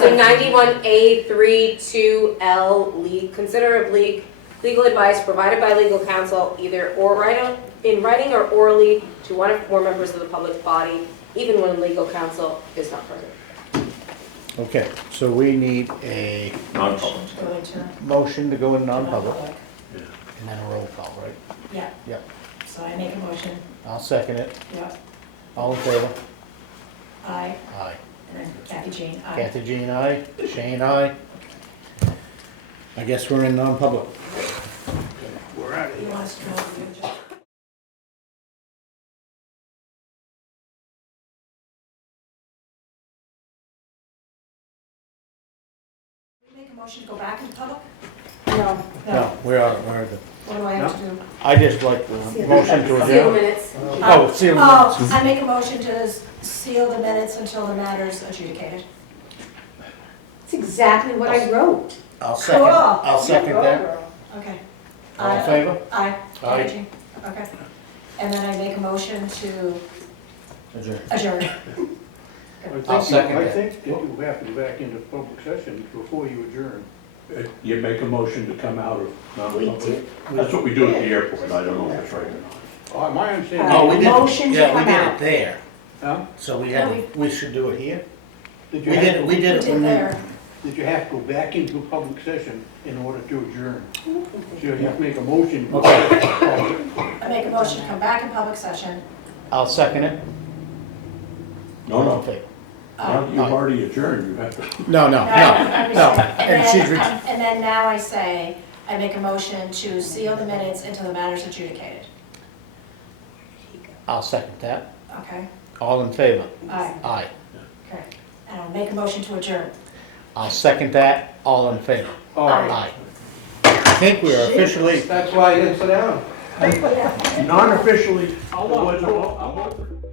So 91A32L, consider of legal advice provided by legal counsel, either in writing or orally to one or more members of the public body, even when legal counsel is not present. Okay, so we need a Non-public. Go into motion to go in non-public, Yeah. and then a roll call, right? Yeah. Yep. So I make a motion, I'll second it. yeah, All in favor? aye, Aye. and then Kathy Jean, aye. Kathy Jean, aye. Shane, aye. I guess we're in non-public. We're out of You here. want us to go over the agenda? Make a motion to go back into public? No. No, we're out, we're the, What do I have to do? I just like the motion to Seal adjourn. minutes. Oh, seal minutes. I make a motion to seal the minutes until the matter's adjudicated. That's exactly what I wrote. I'll second, Cool. I'll second that. Okay. All in favor? Aye. Aye. Kathy Jean. Okay. And then I make a motion to Adjourn. adjourn. I'll second I that. think that you have to go back into public session before you adjourn. You make a motion to come out of We non-public? did. That's what we do at the airport. I don't know if it's right or not. My understanding. Oh, we did, Motion to yeah, we come did out. it there. Huh? So we No, had, we should do it here? Did We you did it, have, we did it Did when we. there. did you have to go back into public session in order to adjourn? So you have to make a motion. I make a motion to come back in public session. I'll second it. No, no. Okay. Now that you've already adjourned, you have to. No, no, no, no. And And she's, then now I say, I make a motion to seal the minutes until the matter's adjudicated. I'll second that. Okay? All in favor? Aye. Aye. Okay. And I'll make a motion to adjourn. I'll second that. All in favor? Aye. I think we are officially. That's why I didn't sit down. Non-officially, there was a vote.